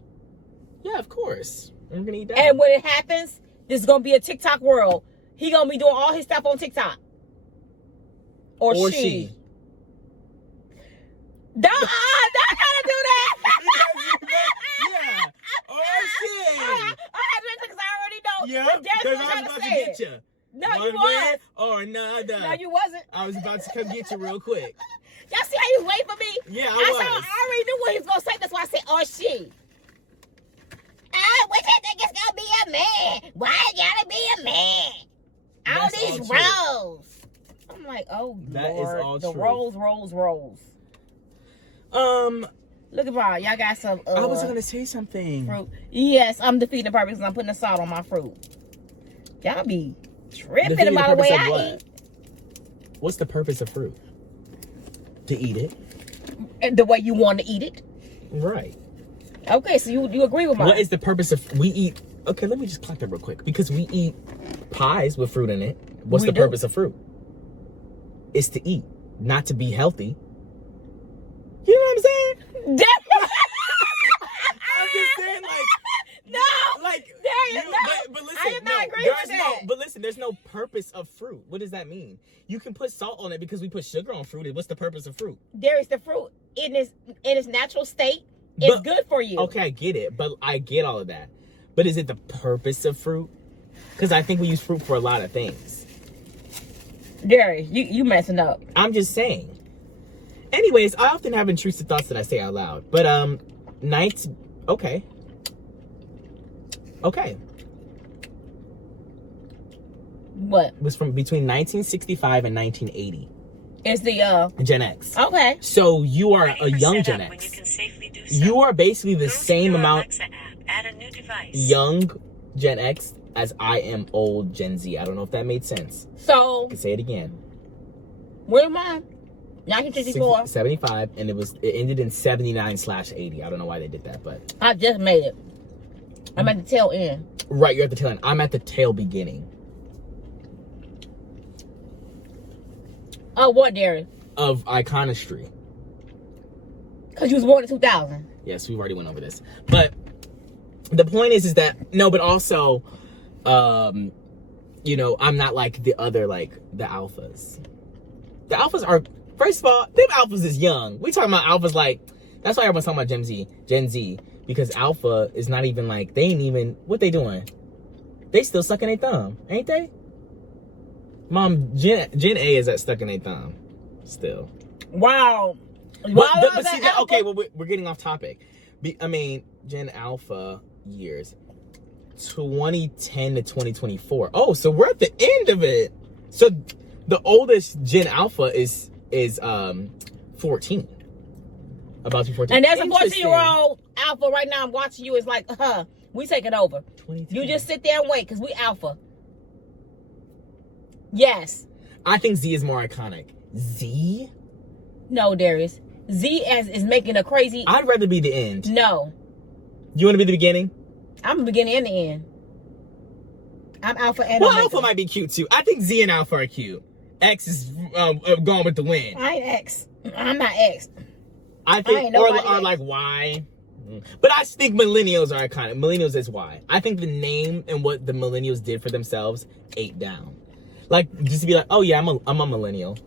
Yeah, of course. I'm going to eat that. And when it happens, this is going to be a TikTok world. He going to be doing all his stuff on TikTok. Or she. Don't gotta do that. Yeah. Or she. I because I already know. Yeah, because I was about to get you. No, One you weren't. Or another. No, you wasn't. I was about to come get you real quick. Y'all see how you wait for me? Yeah, I already knew what he was going to say. That's why I said, or she. What you think it's going to be a man? Why it got to be a man? All these roles. I'm like, oh, that Lord. Is all the true. Rolls. Look at y'all. Y'all got some I was going to say something. Fruit. Yes, I'm defeating the purpose because I'm putting the salt on my fruit. Y'all be tripping about the way I eat. What's the purpose of fruit? To eat it. And the way you want to eat it. Right. Okay, so you agree with mine. What is the purpose of we eat? Okay, let me just clock that real quick. Because we eat pies with fruit in it. What's the purpose of fruit? It's to eat. not to be healthy. You know what I'm saying? I'm just saying, like, no, like, Darius, no. But listen, I did not agree there's with that. But listen, there's no purpose of fruit. What does that mean? You can put salt on it because we put sugar on fruit. What's the purpose of fruit? Darius, the fruit in its natural state is good for you. Okay, I get it, but I get all of that. But is it the purpose of fruit? Because I think we use fruit for a lot of things. Darius, you messing up. I'm just saying. Anyways, I often have intrusive thoughts that I say out loud. But nights, okay. Okay. What? It was from between 1965 and 1980. It's the Gen X. Okay. So you are a young Gen X. You are basically the same amount young Gen X as I am old Gen Z. I don't know if that made sense. So I can say it again. Where am I? 1964. 75, and it ended in 79/80. I don't know why they did that, but I just made it. I'm at the tail end. Right, you're at the tail end. I'm at the tail beginning. Oh, what, Darius? Of iconistry. Because you was born in 2000. Yes, we've already went over this. But the point is that, no, but also, you know, I'm not like the other, like, the alphas. The alphas are, first of all, them alphas is young. We talking about alphas like, that's why everyone's talking about Gen Z. Because alpha is not even like, they ain't even, what they doing? They still sucking their thumb, ain't they? Mom, Gen A is stuck in their thumb still. Wow. But see, okay, well, we're getting off topic. I mean, Gen Alpha years, 2010 to 2024. Oh, so we're at the end of it. So the oldest Gen Alpha is 14. About to be 14. And there's a 14-year-old alpha right now. I'm watching you. It's like, we taking over. You just sit there and wait, because we alpha. Yes. I think Z is more iconic. Z? No, Darius. Z is making a crazy. I'd rather be the end. No. You want to be the beginning? I'm the beginning and the end. I'm alpha and well, omega. Alpha might be cute too. I think Z and Alpha are cute. X is gone with the wind. I ain't X. I'm not X. I think, or like Y. But I think millennials are iconic. Millennials is Y. I think the name and what the millennials did for themselves ate down. Like, just to be like, oh yeah, I'm a millennial.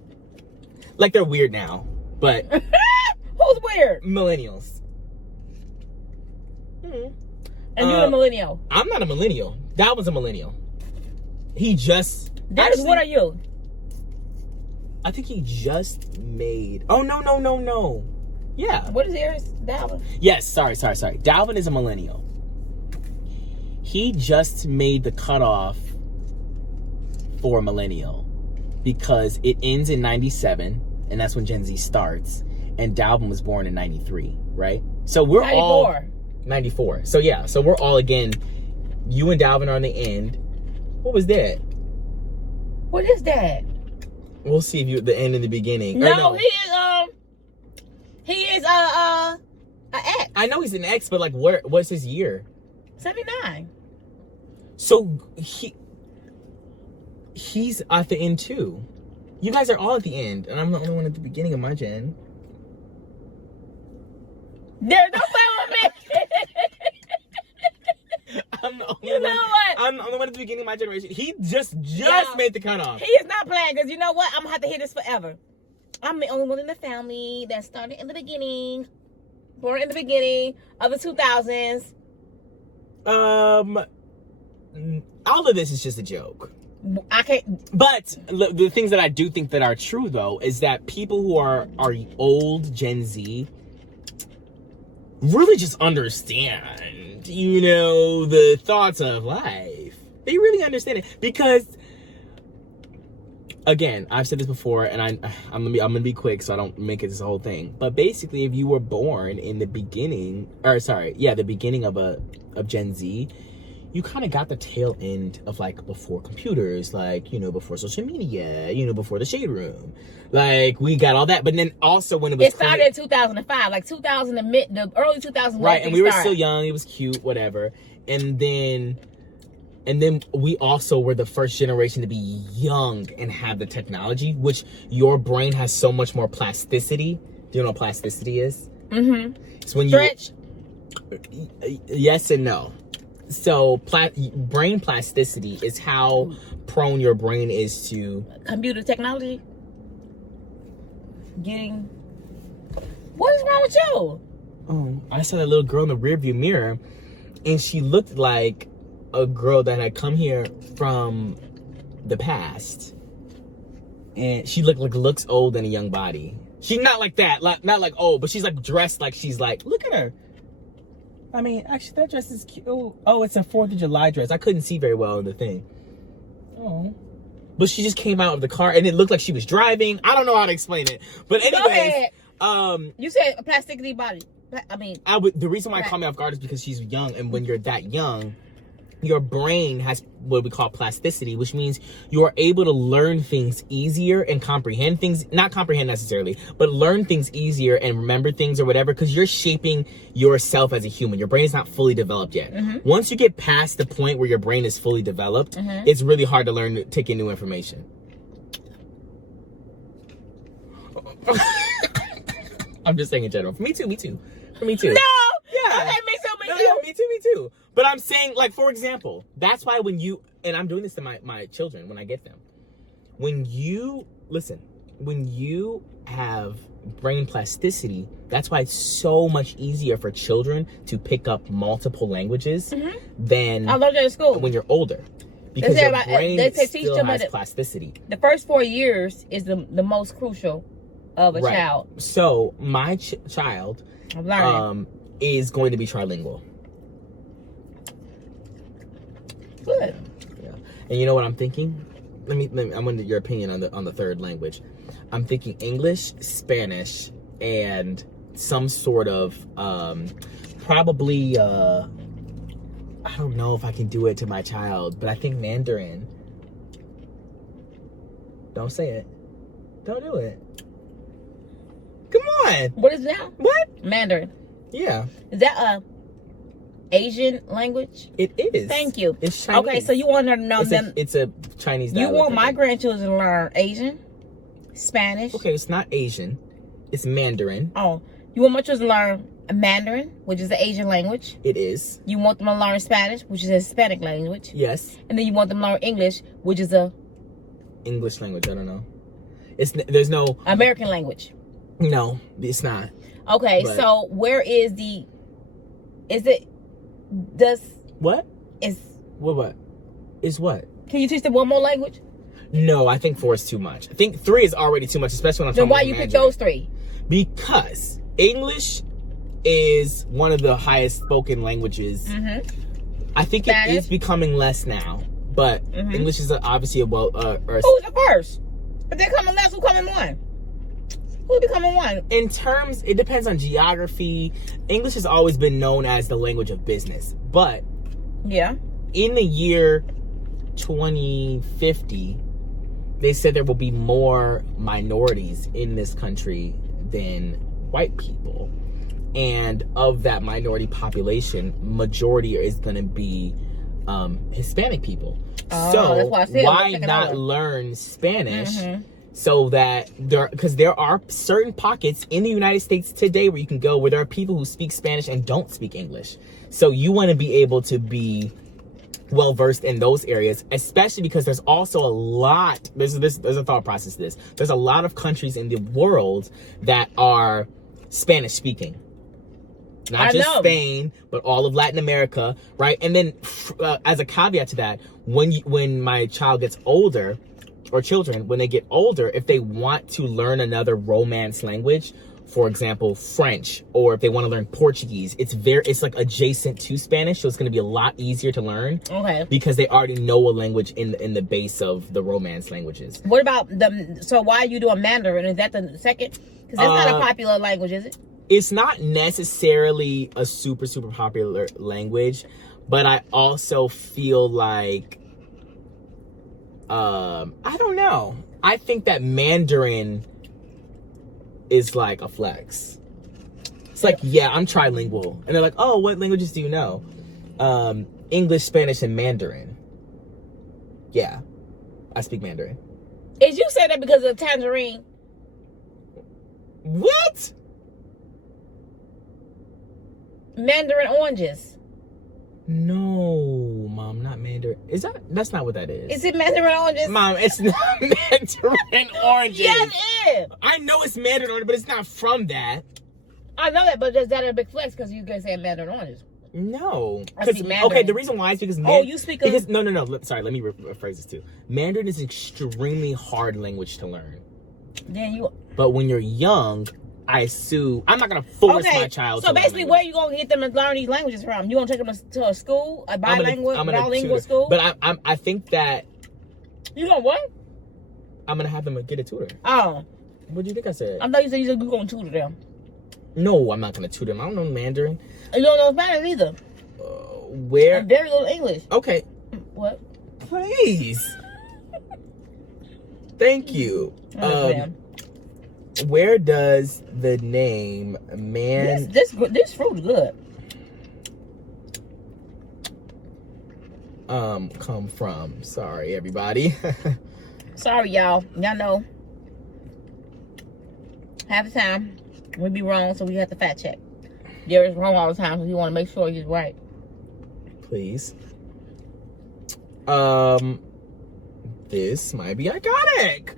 Like, they're weird now, but who's weird? Millennials. And you're a millennial. I'm not a millennial. That was a millennial. He just. Darius, what are you? I think he just made. Oh no. Yeah. What is Darius? Dalvin? Yes. Sorry. Dalvin is a millennial. He just made the cutoff for a millennial because it ends in 97, and that's when Gen Z starts. And Dalvin was born in 93, right? So we're 94. all 94. So yeah, so we're all again. You and Dalvin are on the end. What was that? What is that? We'll see if you at the end and the beginning. No, he is an X. I know he's an X, but like, what's his year? 79. So he's at the end too. You guys are all at the end, and I'm the only one at the beginning of my gen. There's no fun with me. I'm the only you know what? I'm the only one at the beginning of my generation. He just made the cutoff. He is not playing, because you know what? I'm gonna have to hear this forever. I'm the only one in the family that started in the beginning, born in the beginning of the 2000s. All of this is just a joke. I can't. But the things that I do think that are true, though, is that people who are old Gen Z really just understand, you know, the thoughts of life. They really understand it because, again, I've said this before, and I'm gonna be quick so I don't make it this whole thing. But basically, if you were born in the beginning, the beginning of Gen Z, you kind of got the tail end of like before computers, like, you know, before social media, you know, before the shade room. Like, we got all that. But then also when it started in 2005, like 2000, the early 2000s. Right, and we were still young. It was cute, whatever. And then And then we also were the first generation to be young and have the technology, which your brain has so much more plasticity. Do you know what plasticity is? Mm-hmm. It's when Stretch? Yes and no. So brain plasticity is how prone your brain is to... Computer technology? What is wrong with you? Oh, I saw that little girl in the rearview mirror, and she looked like a girl that had come here from the past, and she looks old in a young body. She's not like that, not like old, but she's like dressed like she's like, look at her. I mean, actually, that dress is cute. Oh, it's a 4th of July dress. I couldn't see very well in the thing. Oh. But she just came out of the car, and it looked like she was driving. I don't know how to explain it. But anyways, you said a plasticity body. The reason why I call me off guard is because she's young, and when you're that young, your brain has what we call plasticity, which means you are able to learn things easier and comprehend things, not comprehend necessarily, but learn things easier and remember things or whatever, because you're shaping yourself as a human. Your brain is not fully developed yet. Mm-hmm. Once you get past the point where your brain is fully developed, it's really hard to take in new information. I'm just saying in general. For me too. For me too. No! Yeah. Okay, me too. But I'm saying, like, for example, that's why when you, and I'm doing this to my children when I get them, when you have brain plasticity, that's why it's so much easier for children to pick up multiple languages than I learned that at school. When you're older. Because your brain still has plasticity. The first 4 years is the most crucial of a child. So my child is going to be trilingual. Good. Yeah. And you know what I'm thinking? I want your opinion on the third language. I'm thinking English, Spanish, and some sort of probably I don't know if I can do it to my child, but I think Mandarin. Don't say it. Don't do it. Come on. What is it now? What? Mandarin. Yeah. Is that a Asian language? It is. Thank you. It's Chinese. Okay, so you want her to know it's a Chinese dialect. You want my grandchildren to learn Asian, Spanish. Okay, it's not Asian. It's Mandarin. Oh, you want my children to learn Mandarin, which is the Asian language. It is. You want them to learn Spanish, which is a Hispanic language. Yes. And then you want them to learn English, which is a English language. I don't know. There's no American language. No, it's not. Okay, so where is what? Is what? Can you teach them one more language? No, I think 4 is too much. I think 3 is already too much, especially when I'm talking about Then why you pick those 3? Because English is one of the highest spoken languages. Mm-hmm. I think Spanish? It is becoming less now, but English is obviously who's the first? But they're coming less. Who's coming one? Who's becoming one? In terms, it depends on geography. English has always been known as the language of business, but in the year 2050, they said there will be more minorities in this country than white people, and of that minority population, majority is going to be Hispanic people. So that's why not learn Spanish? So that there are certain pockets in the United States today where you can go where there are people who speak Spanish and don't speak English. So you want to be able to be well versed in those areas, especially because there's also a lot. There's a thought process to this. There's a lot of countries in the world that are Spanish speaking. Not just Spain, but all of Latin America, right? And then as a caveat to that, when my child gets older, or children, when they get older, if they want to learn another Romance language, for example, French, or if they want to learn Portuguese, it's like adjacent to Spanish, so it's going to be a lot easier to learn. Okay. Because they already know a language in the base of the Romance languages. What about so why are you doing Mandarin? Is that the second? Because that's not a popular language, is it? It's not necessarily a super, super popular language, but I also feel like I don't know. I think that Mandarin is like a flex. It's like, yeah, I'm trilingual. And they're like, oh, what languages do you know? English, Spanish, and Mandarin. Yeah, I speak Mandarin. Is you say that because of tangerine? What? Mandarin oranges. No, Mom, not Mandarin. That's not what that is. Is it Mandarin oranges? Mom, it's not Mandarin oranges. Yes, it is. I know it's Mandarin orange, but it's not from that. I know that, but is that a big flex because you guys say Mandarin oranges? No. I speak Mandarin. Okay, the reason why is because you speak No. Sorry, let me rephrase this too. Mandarin is an extremely hard language to learn. But when you're young, I assume I'm not gonna force my child. So basically, where are you gonna get them to learn these languages from? You gonna take them to a school, a bilingual school? But I think that you gonna what? I'm gonna have them get a tutor. Oh, what do you think I said? I thought you said you gonna tutor them. No, I'm not gonna tutor them. I don't know Mandarin. You don't know Spanish either. Where? And very little English. Okay. What? Please. Thank you. Where does the name This fruit is good. come from? Sorry, everybody. Sorry, y'all. Y'all know. Half the time we be wrong, so we have to fact check. Darius wrong all the time, so he want to make sure he's right. Please. This might be iconic.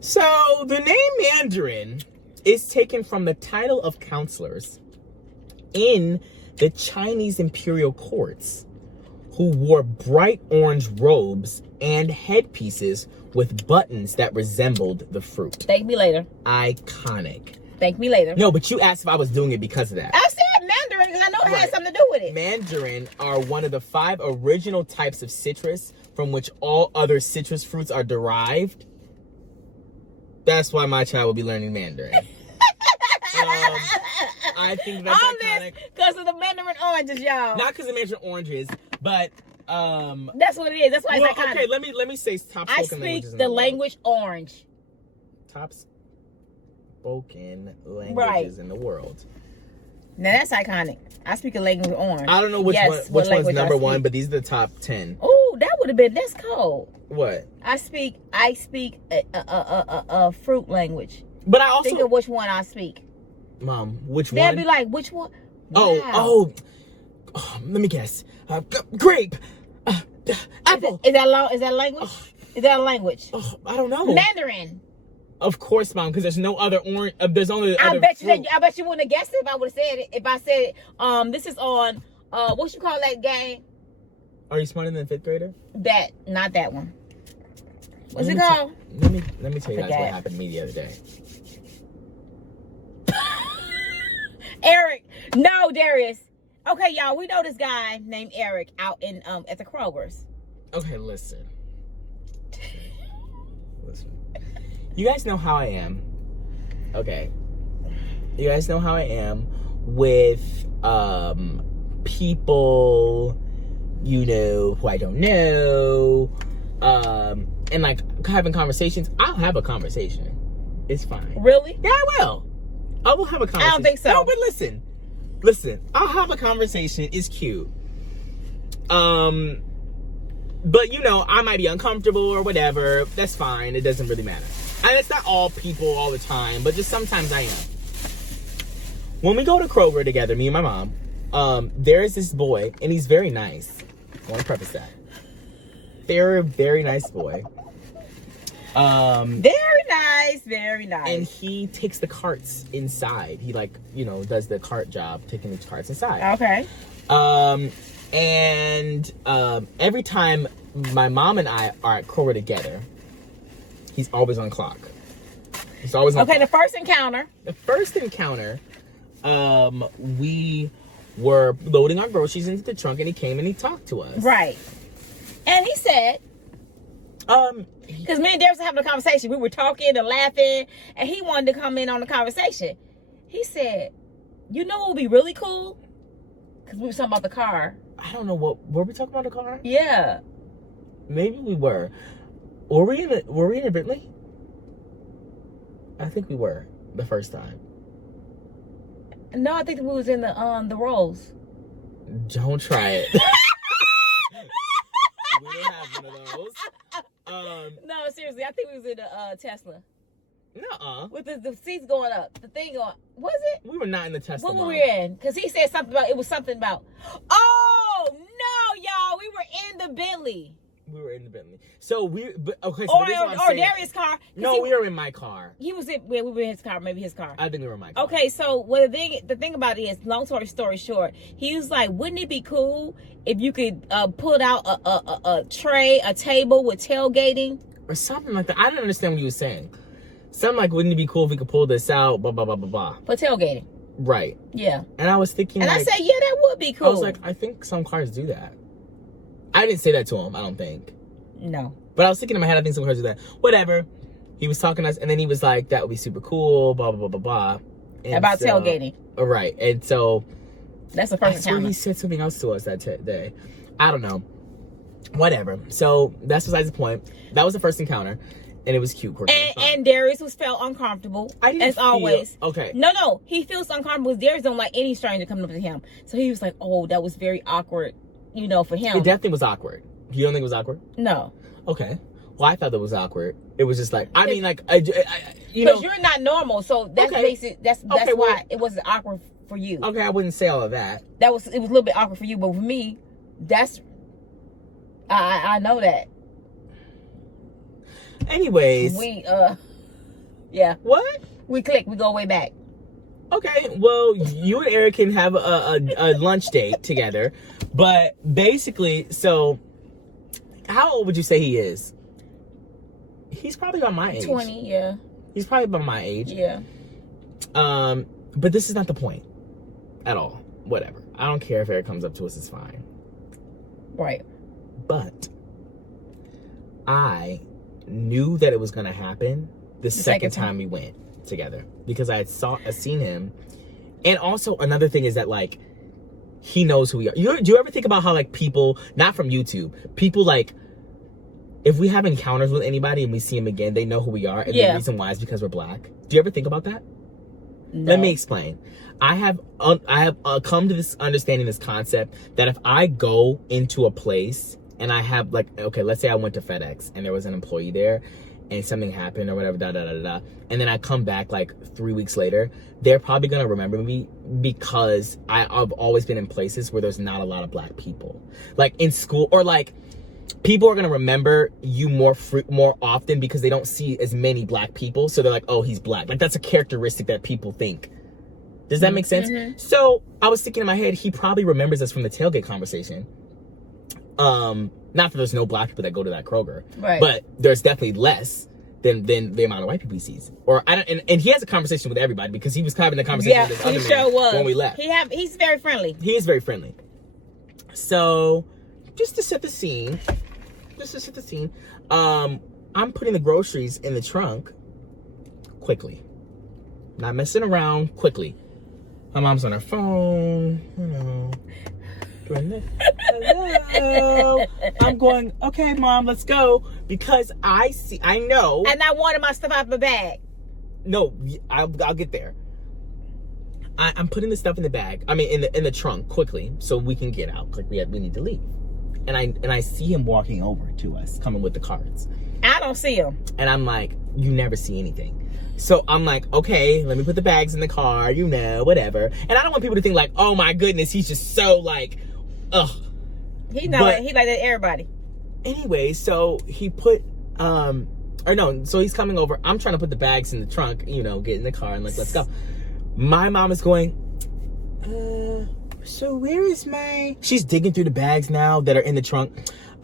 So, the name Mandarin is taken from the title of counselors in the Chinese imperial courts who wore bright orange robes and headpieces with buttons that resembled the fruit. Thank me later. Iconic. Thank me later. No, but you asked if I was doing it because of that. I said Mandarin because I know it has something to do with it. Mandarin are one of the 5 original types of citrus from which all other citrus fruits are derived. That's why my child will be learning Mandarin. I think that's iconic. Because of the Mandarin oranges, y'all. Not because of Mandarin oranges, but that's what it is. That's why it's iconic. Okay, let me say top spoken languages. I speak the language orange. Top spoken languages in the world. Now that's iconic. I speak a language orange. I don't know which one's number 1, but these are the top 10. Oh, that would have been. That's cold. What? I speak a fruit language. But I also think of which one I speak. Mom, which one? They'll be like, which one? Wow. Oh, let me guess. Grape. Apple. Is that language? Is that a language? I don't know. Mandarin. Of course, Mom, because there's no other orange. There's only. I bet you wouldn't have guessed it if I would have said it. If I said it, this is on what you call that game? Are you smarter than a 5th grader? Not that one. What's it called? Let me tell you guys what happened to me the other day. Eric. No, Darius. Okay, y'all, we know this guy named Eric out in at the Kroger's. Okay, listen. You guys know how I am. Okay. You guys know how I am with people, who I don't know. And like having conversations. I'll have a conversation. It's fine. Really? Yeah, I will. I will have a conversation. I don't think so. No, but listen. I'll have a conversation. It's cute. But I might be uncomfortable or whatever. That's fine. It doesn't really matter. And it's not all people all the time, but just sometimes I am. When we go to Kroger together, me and my mom, there is this boy, and he's very nice. I want to preface that. Very, very nice boy. Very nice. And he takes the carts inside. He does the cart job, taking the carts inside. Okay. Every time my mom and I are at Kroger together, he's always on clock. He's always on clock. The first encounter, we were loading our groceries into the trunk, and he came and he talked to us. Right. And he said, because me and Darius were having a conversation. We were talking and laughing, and he wanted to come in on the conversation. He said, you know what would be really cool? Because we were talking about the car. I don't know were we talking about the car? Yeah. Maybe we were. Were we in a Bentley? I think we were the first time. No, I think we was in the Rolls. Don't try it. We didn't have have one of those. No, seriously, I think we was in the Tesla. Nuh-uh. With the seats going up, the thing going. Was it? We were not in the Tesla. What were we in? Because he said something about it was something about. Oh no, y'all! We were in the Bentley. We were in the Bentley. So okay. So or Darius' car. No, we were in my car. He was in. We were in his car. Maybe his car. I think we were in my car. Okay, so the thing about it is, long story short, he was like, wouldn't it be cool if you could put out a tray, a table with tailgating or something like that? I didn't understand what you were saying. Something like, wouldn't it be cool if we could pull this out? Blah blah blah blah blah. For tailgating. Right. Yeah. And I was thinking. And I said, yeah, that would be cool. I was like, I think some cars do that. I didn't say that to him. I don't think. No. But I was thinking in my head, I think some cars do that. Whatever. He was talking to us, and then he was like, that would be super cool. Blah blah blah blah blah. About tailgating. Right. And so. That's the first time. He said something else to us that day. I don't know. Whatever. So that's besides the point. That was the first encounter. And it was cute. And Darius felt uncomfortable. Always. Okay. No. He feels uncomfortable. Darius don't like any stranger coming up to him. So he was like, oh, that was very awkward, for him. It definitely was awkward. You don't think it was awkward? No. Okay. Well, I thought it was awkward. It was just like, I mean, like, because you're not normal. So that makes it, that's why it wasn't awkward for you. Okay, I wouldn't say all of that. It was a little bit awkward for you. But for me, I know that. Anyways. Yeah. What? We click. We go way back. Okay, well, you and Eric can have a lunch date together. But basically, so, how old would you say he is? He's probably about my age. 20, yeah. He's probably about my age. Yeah. But this is not the point at all. Whatever. I don't care if Eric comes up to us, it's fine. Right. But I knew that it was going to happen the second time we went together, because I seen him. And also another thing is that, like, he knows who we are. Do you ever think about how, like, people, not from YouTube, people, like, if we have encounters with anybody and we see him again, they know who we are, and the reason why is because we're black? Do you ever think about that? No. Let me explain. I have come to this understanding, this concept, that if I go into a place and I have, like, okay, let's say I went to FedEx and there was an employee there and something happened or whatever, and then I come back like 3 weeks later, they're probably going to remember me because I've always been in places where there's not a lot of black people. Like in school, or like people are going to remember you more often because they don't see as many black people. So they're like, oh, he's black. Like that's a characteristic that people think. Does that make sense? Mm-hmm. So I was thinking in my head, he probably remembers us from the tailgate conversation. Not that there's no black people that go to that Kroger, right? But there's definitely less than the amount of white people he sees. Or and he has a conversation with everybody because he was having a conversation with this other man when we left. He's very friendly. He is very friendly. So just to set the scene, I'm putting the groceries in the trunk quickly, not messing around, quickly. My mom's on her phone, hello. I'm going, okay, Mom, let's go. Because I know. And I wanted my stuff out of the bag. No, I'll get there. I'm putting the stuff in the bag. I mean, in the trunk quickly so we can get out. Like we need to leave. And I see him walking over to us, coming with the cards. I don't see him. And I'm like, you never see anything. So I'm like, okay, let me put the bags in the car, whatever. And I don't want people to think like, oh my goodness, he's just so like, ugh. He like that everybody. Anyway, so he put, so he's coming over. I'm trying to put the bags in the trunk, get in the car and like, let's go. My mom is going, so where is she's digging through the bags now that are in the trunk.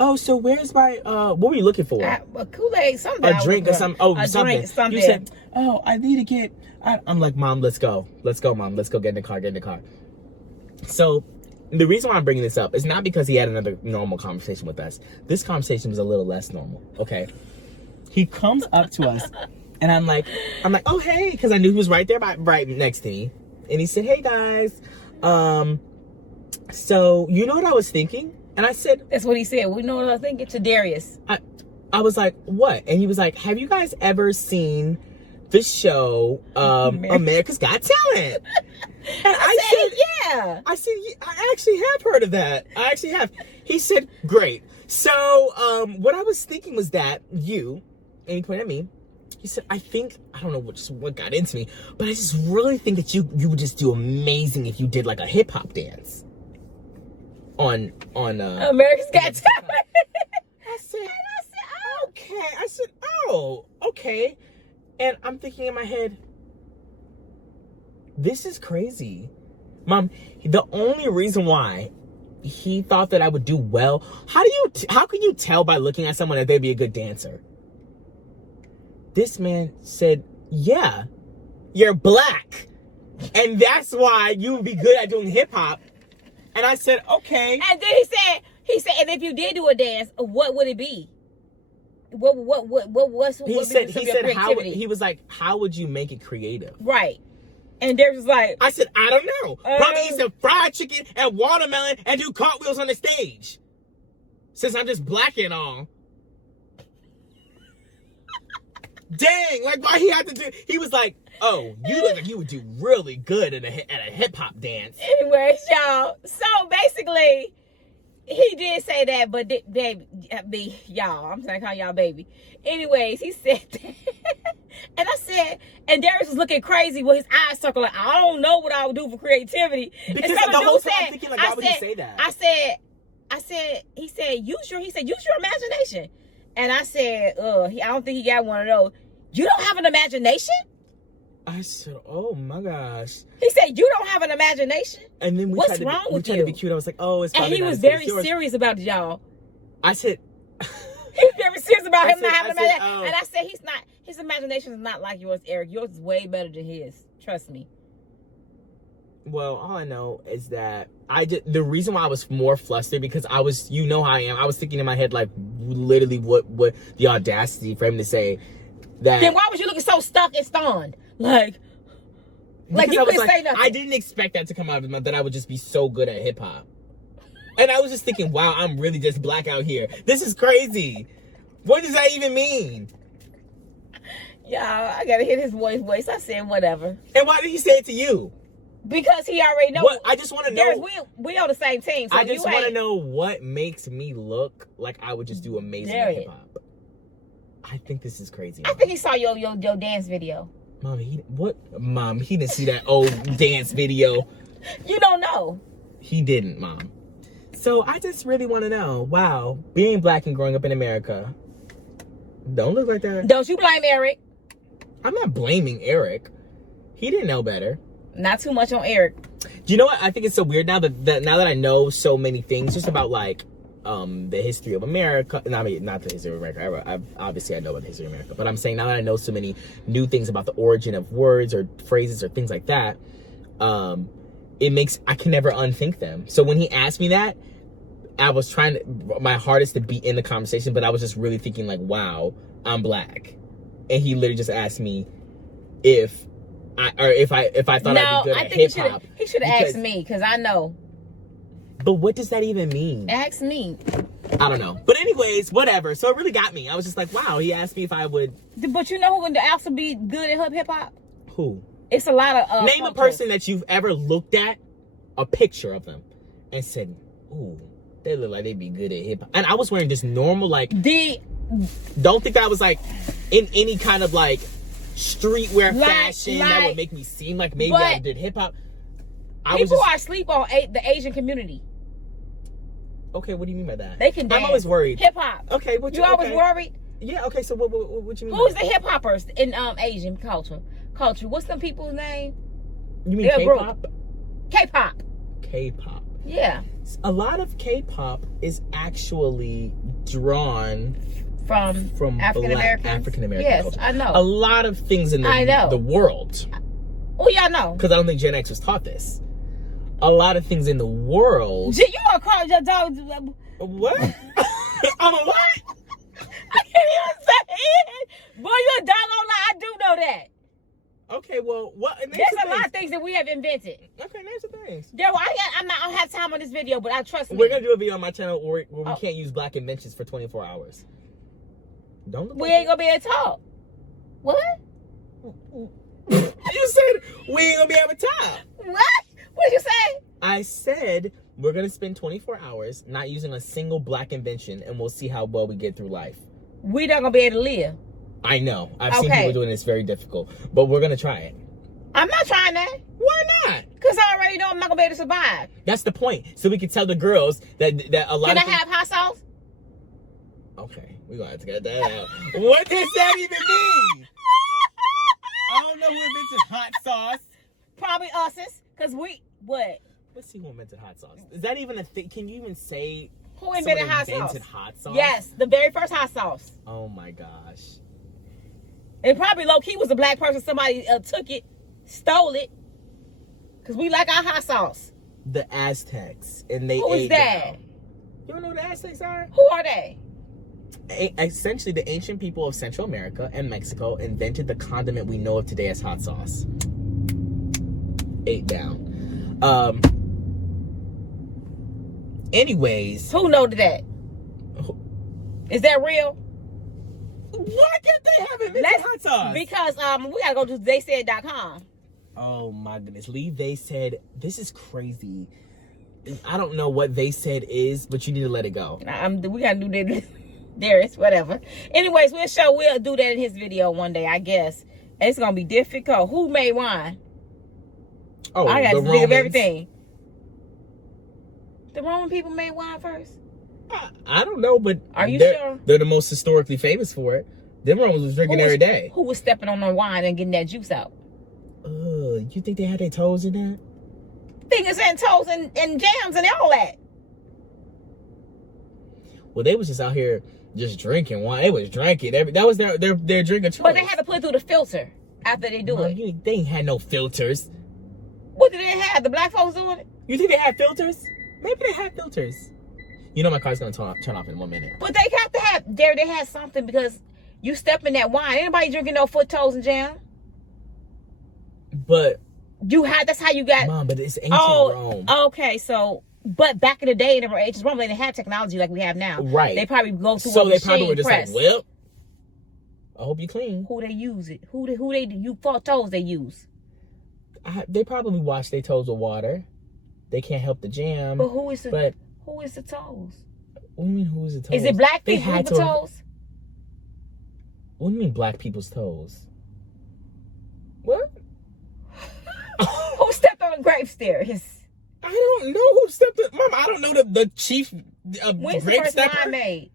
Oh, so where's my, what were you looking for? A Kool-Aid, something. A drink or something. Oh, something. Drink, something. You said, oh, I need to get, I'm like, Mom, let's go. Let's go, Mom. Let's go get in the car. So the reason why I'm bringing this up is not because he had another normal conversation with us. This conversation was a little less normal, okay? He comes up to us, and I'm like, oh, hey, because I knew he was right there, right next to me. And he said, hey, guys, so you know what I was thinking? And I said... That's what he said. We know what I was thinking to Darius. I was like, what? And he was like, have you guys ever seen the show America's Got Talent? And I said, yeah. I said, I actually have heard of that. I actually have. He said, great. So, what I was thinking was that and he pointed at me, he said, I don't know what got into me, but I just really think that you would just do amazing if you did like a hip hop dance on America's Got Talent. I said, okay. I said, oh, okay. And I'm thinking in my head, this is crazy. Mom, the only reason why he thought that I would do well, how can you tell by looking at someone that they'd be a good dancer? This man said, yeah, you're black. And that's why you would be good at doing hip hop. And I said, okay. And then he said, and if you did do a dance, what would it be? He said he was like, how would you make it creative? Right. And Darius was like, I said, I don't know. Probably eat some fried chicken and watermelon and do cartwheels on the stage. Since I'm just black and all. Dang, like why he had to do, he was like, oh, you look like you would do really good at a hip hop dance. Anyways, y'all, so basically, he did say that, but baby, y'all, I'm trying to call y'all baby. Anyways, he said that. And I said, and Darius was looking crazy with his eyes circling. Like, I don't know what I would do for creativity. Because the whole time I'm thinking, like, why would he say that? He said, use your imagination. And I said, I don't think he got one of those. You don't have an imagination? I said, oh my gosh. He said, you don't have an imagination? And then we tried to be cute. I was like, oh, it's and he was very serious about it, y'all. I said, he was very serious about him not having an imagination. And I said, his imagination is not like yours, Eric. Yours is way better than his. Trust me. Well, all I know is that the reason why I was more flustered because I was, you know how I am. I was thinking in my head, like, literally what the audacity for him to say that. Then why was you looking so stuck and stunned? Like you couldn't say nothing. I didn't expect that to come out of his mouth, that I would just be so good at hip hop. And I was just thinking, wow, I'm really just black out here. This is crazy. What does that even mean? Yeah, I gotta hit his voice. I said whatever. And why did he say it to you? Because he already knows. What? I just want to know. We on the same team. So I just want to know what makes me look like I would just do amazing at hip hop. I think this is crazy. I think he saw your dance video. Mom, he didn't see that old dance video. You don't know. He didn't, Mom. So I just really want to know, wow, being black and growing up in America, don't look like that. Don't you blame Eric. I'm not blaming Eric. He didn't know better. Not too much on Eric. Do you know what? I think it's so weird now that I know so many things just about like the history of America. I mean, not the history of America. Obviously I know about the history of America, but I'm saying now that I know so many new things about the origin of words or phrases or things like that, I can never unthink them. So when he asked me that, I was trying my hardest to be in the conversation, but I was just really thinking like, wow, I'm black. And he literally just asked me if I thought I'd be good at hip hop. He should have asked me, because I know. But what does that even mean? Ask me. I don't know. But anyways, whatever. So it really got me. I was just like, wow, he asked me if I would. But you know who would also be good at hip hop? Who? It's a lot of name a person that you've ever looked at a picture of them and said, ooh, they look like they'd be good at hip hop. And I was wearing this normal don't think I was like in any kind of like streetwear fashion that would make me seem like maybe I did hip hop. People are asleep on the Asian community. Okay, what do you mean by that? They can dance. I'm always worried. Hip hop. Okay, you always worried? Yeah. Okay, so what you mean? Who's the hip hoppers in Asian culture? What's some people's name? You mean K-pop? K-pop. K-pop. Yeah. A lot of K-pop is actually drawn from African American yes, culture. I know. A lot of things in the world. Oh, yeah, I know. Because I don't think Gen X was taught this. A lot of things in the world. You gonna call your dog? What? I'm a what? I can't even say it. Boy, you're a doggone lie. I do know that. Okay, well, what? There's a lot of things that we have invented. Okay, there's the things. Yeah, well, I don't have time on this video, but I trust me. We're gonna do a video on my channel where we can't use black inventions for 24 hours. Don't look. We ain't gonna be able to talk. What? You said we ain't gonna be able to talk. What? What did you say? I said We're going to spend 24 hours not using a single black invention, and we'll see how well we get through life. We're not going to be able to live. I know. I've seen people doing this very difficult, but we're going to try it. I'm not trying that. Why not? Because I already know I'm not going to be able to survive. That's the point. So we can tell the girls that a lot Can of I have hot sauce? Okay, we're going to have to get that out. What does that even mean? I don't know who invented hot sauce. Probably us, because what? Let's see who invented hot sauce. Is that even a thing? Can you even say who invented hot sauce? Yes, the very first hot sauce. Oh my gosh. And probably low-key was a black person. Somebody took it, stole it, because we like our hot sauce. The Aztecs. And they Who is that? Down. You don't know who the Aztecs are? Who are they? Essentially, the ancient people of Central America and Mexico invented the condiment we know of today as hot sauce. 8 down. Anyways. Who know that? Is that real? Why can't they have invented hot sauce? Because we gotta go to theysaid.com. Oh my goodness. Leave They Said. This is crazy. I don't know what They Said is, but you need to let it go. We gotta do that. Darius, whatever. Anyways, we'll do that in his video one day, I guess. And it's gonna be difficult. Who made wine? Oh, I got the to think of Romans. everything. The Roman people made wine first? I don't know, but are you sure? They're the most historically famous for it. Them Romans was drinking every day. Who was stepping on the wine and getting that juice out? You think they had their toes in that? Fingers and toes and jams and all that. Well, they was just out here just drinking wine. They was drinking. That was their drink of choice. But they had to put it through the filter after they do it. They ain't had no filters. What did they have? The black folks doing it? You think they had filters? Maybe they had filters. You know my car's gonna turn off in 1 minute. But they got to have, they had something because you step in that wine. Anybody drinking no foot, toes, and jam? But that's how you got. Mom, but it's ancient Rome. Okay, so but back in the day, in the ancient Rome, they didn't have technology like we have now. Right. They probably go through. So they probably were just like, well, I hope you clean. Who they use it? Who they you foot toes they use? They probably wash their toes with water. They can't help the jam. But who is the toes? What do you mean who is the toes? Is it black people's toes? What do you mean black people's toes? What? Who stepped on the grape stairs? I don't know who stepped on. Mom, I don't know the chief When's grape the first stepper. wine made?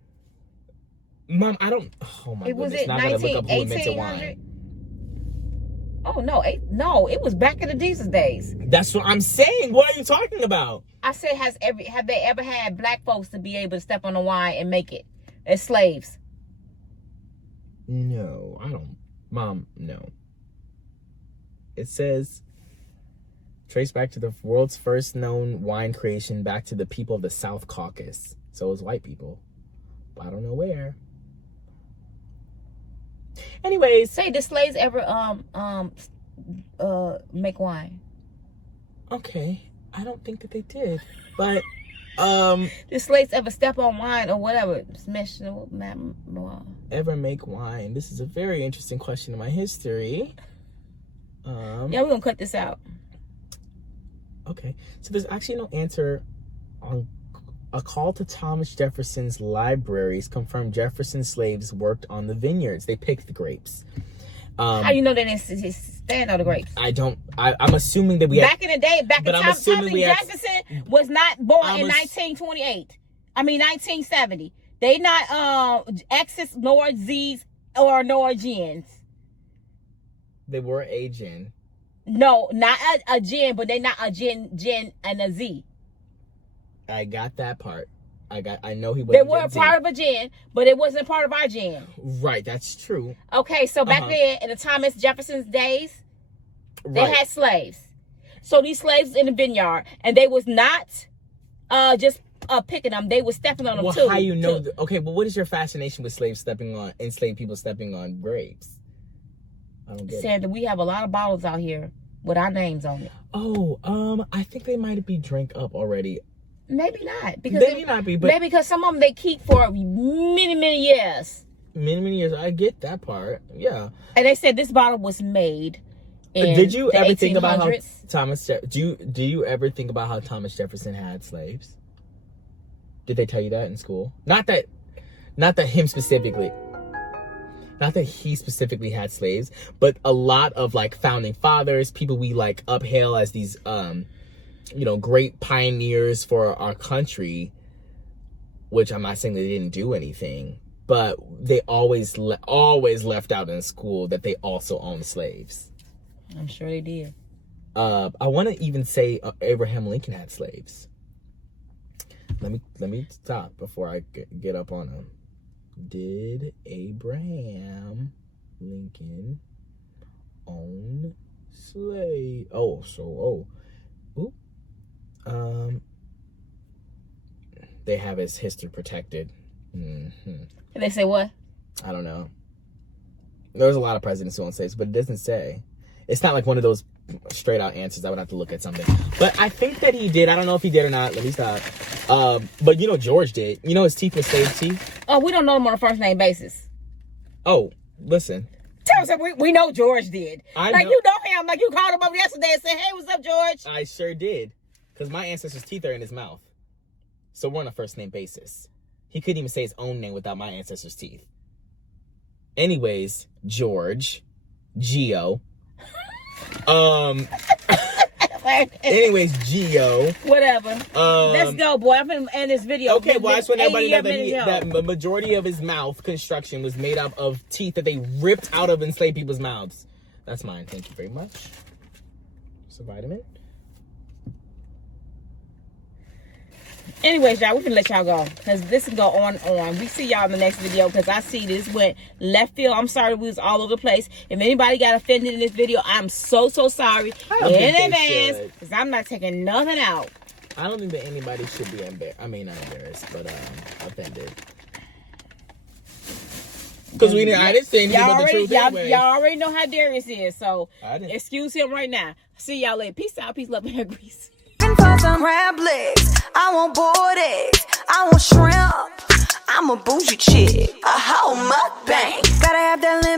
Mom, I don't. Oh my goodness! Was it now I gotta look up who invented wine. Oh no, it was back in the Jesus days. That's what I'm saying. What are you talking about? I said, have they ever had black folks to be able to step on the wine and make it as slaves? No, I don't. Mom, no. It says, trace back to the world's first known wine creation back to the people of the South Caucasus. So it was white people. But I don't know where. Anyways. Say, did slaves ever make wine? Okay. I don't think that they did. But did slaves ever step on wine or whatever? Ever make wine? This is a very interesting question in my history. Yeah, we're gonna cut this out. Okay. So there's actually no answer on a call to Thomas Jefferson's libraries confirmed Jefferson slaves worked on the vineyards. They picked the grapes. How you know they didn't stand on the grapes? I'm assuming that we back in the day, Thomas Jefferson was not born in 1928. I mean 1970. They not X's nor Z's or nor G's. They were a gin. No, not a gin, but they not a gin and a Z. I got that part. I know he was. They were a part of a gin, but it wasn't part of our gin. Right, that's true. Okay, so back then in the Thomas Jefferson's days, they had slaves. So these slaves in the vineyard, and they was not just picking them; they was stepping on them too. Well, how you know? Okay, but what is your fascination with enslaved people stepping on grapes? I don't get it. Sandra, we have a lot of bottles out here with our names on it. Oh, I think they might be drank up already. Maybe not. Because maybe because some of them they keep for many years. Many years. I get that part. Yeah. And they said this bottle was made Did you ever think about how 1800s. do you ever think about how Thomas Jefferson had slaves? Did they tell you that in school? Not that him specifically. Not that he specifically had slaves, but a lot of like founding fathers, people we like uphail as these great pioneers for our country, which I'm not saying they didn't do anything, but they always left out in school that they also owned slaves. I'm sure they did. I want to even say Abraham Lincoln had slaves. Let me stop before I get up on him. Did Abraham Lincoln own slaves? They have his history protected. Mm-hmm. Did they say what? I don't know. There's a lot of presidents who own slaves, but it doesn't say. It's not like one of those straight out answers. I would have to look at something. But I think that he did. I don't know if he did or not. Let me stop. But George did. His teeth were slave teeth. Oh, we don't know him on a first name basis. Oh, listen. Tell us we know George did. I like know. You know him. Like you called him up yesterday and said, "Hey, what's up, George?" I sure did. Because my ancestors' teeth are in his mouth. So we're on a first name basis. He couldn't even say his own name without my ancestors' teeth. Anyways, George, Geo. Anyways, Geo. Whatever. Let's go, boy. I'm gonna end this video. Okay, well, I just want everybody to know that the majority of his mouth construction was made up of teeth that they ripped out of enslaved people's mouths. That's mine. Thank you very much. It's a vitamin. Anyways, y'all, we can let y'all go because this can go on and on. We see y'all in the next video because I see this went left field. I'm sorry we was all over the place. If anybody got offended in this video, I'm so sorry in advance because I'm not taking nothing out. I don't think that anybody should be embarrassed. I mean, not embarrassed, but offended. Because I didn't say anything but the truth anyway. Y'all already know how Darius is, so excuse him right now. See y'all later. Peace out. Peace, love, and hair grease. For some crab legs, I want boiled eggs, I want shrimp. I'm a bougie chick, a whole mukbang. Gotta have that lemon.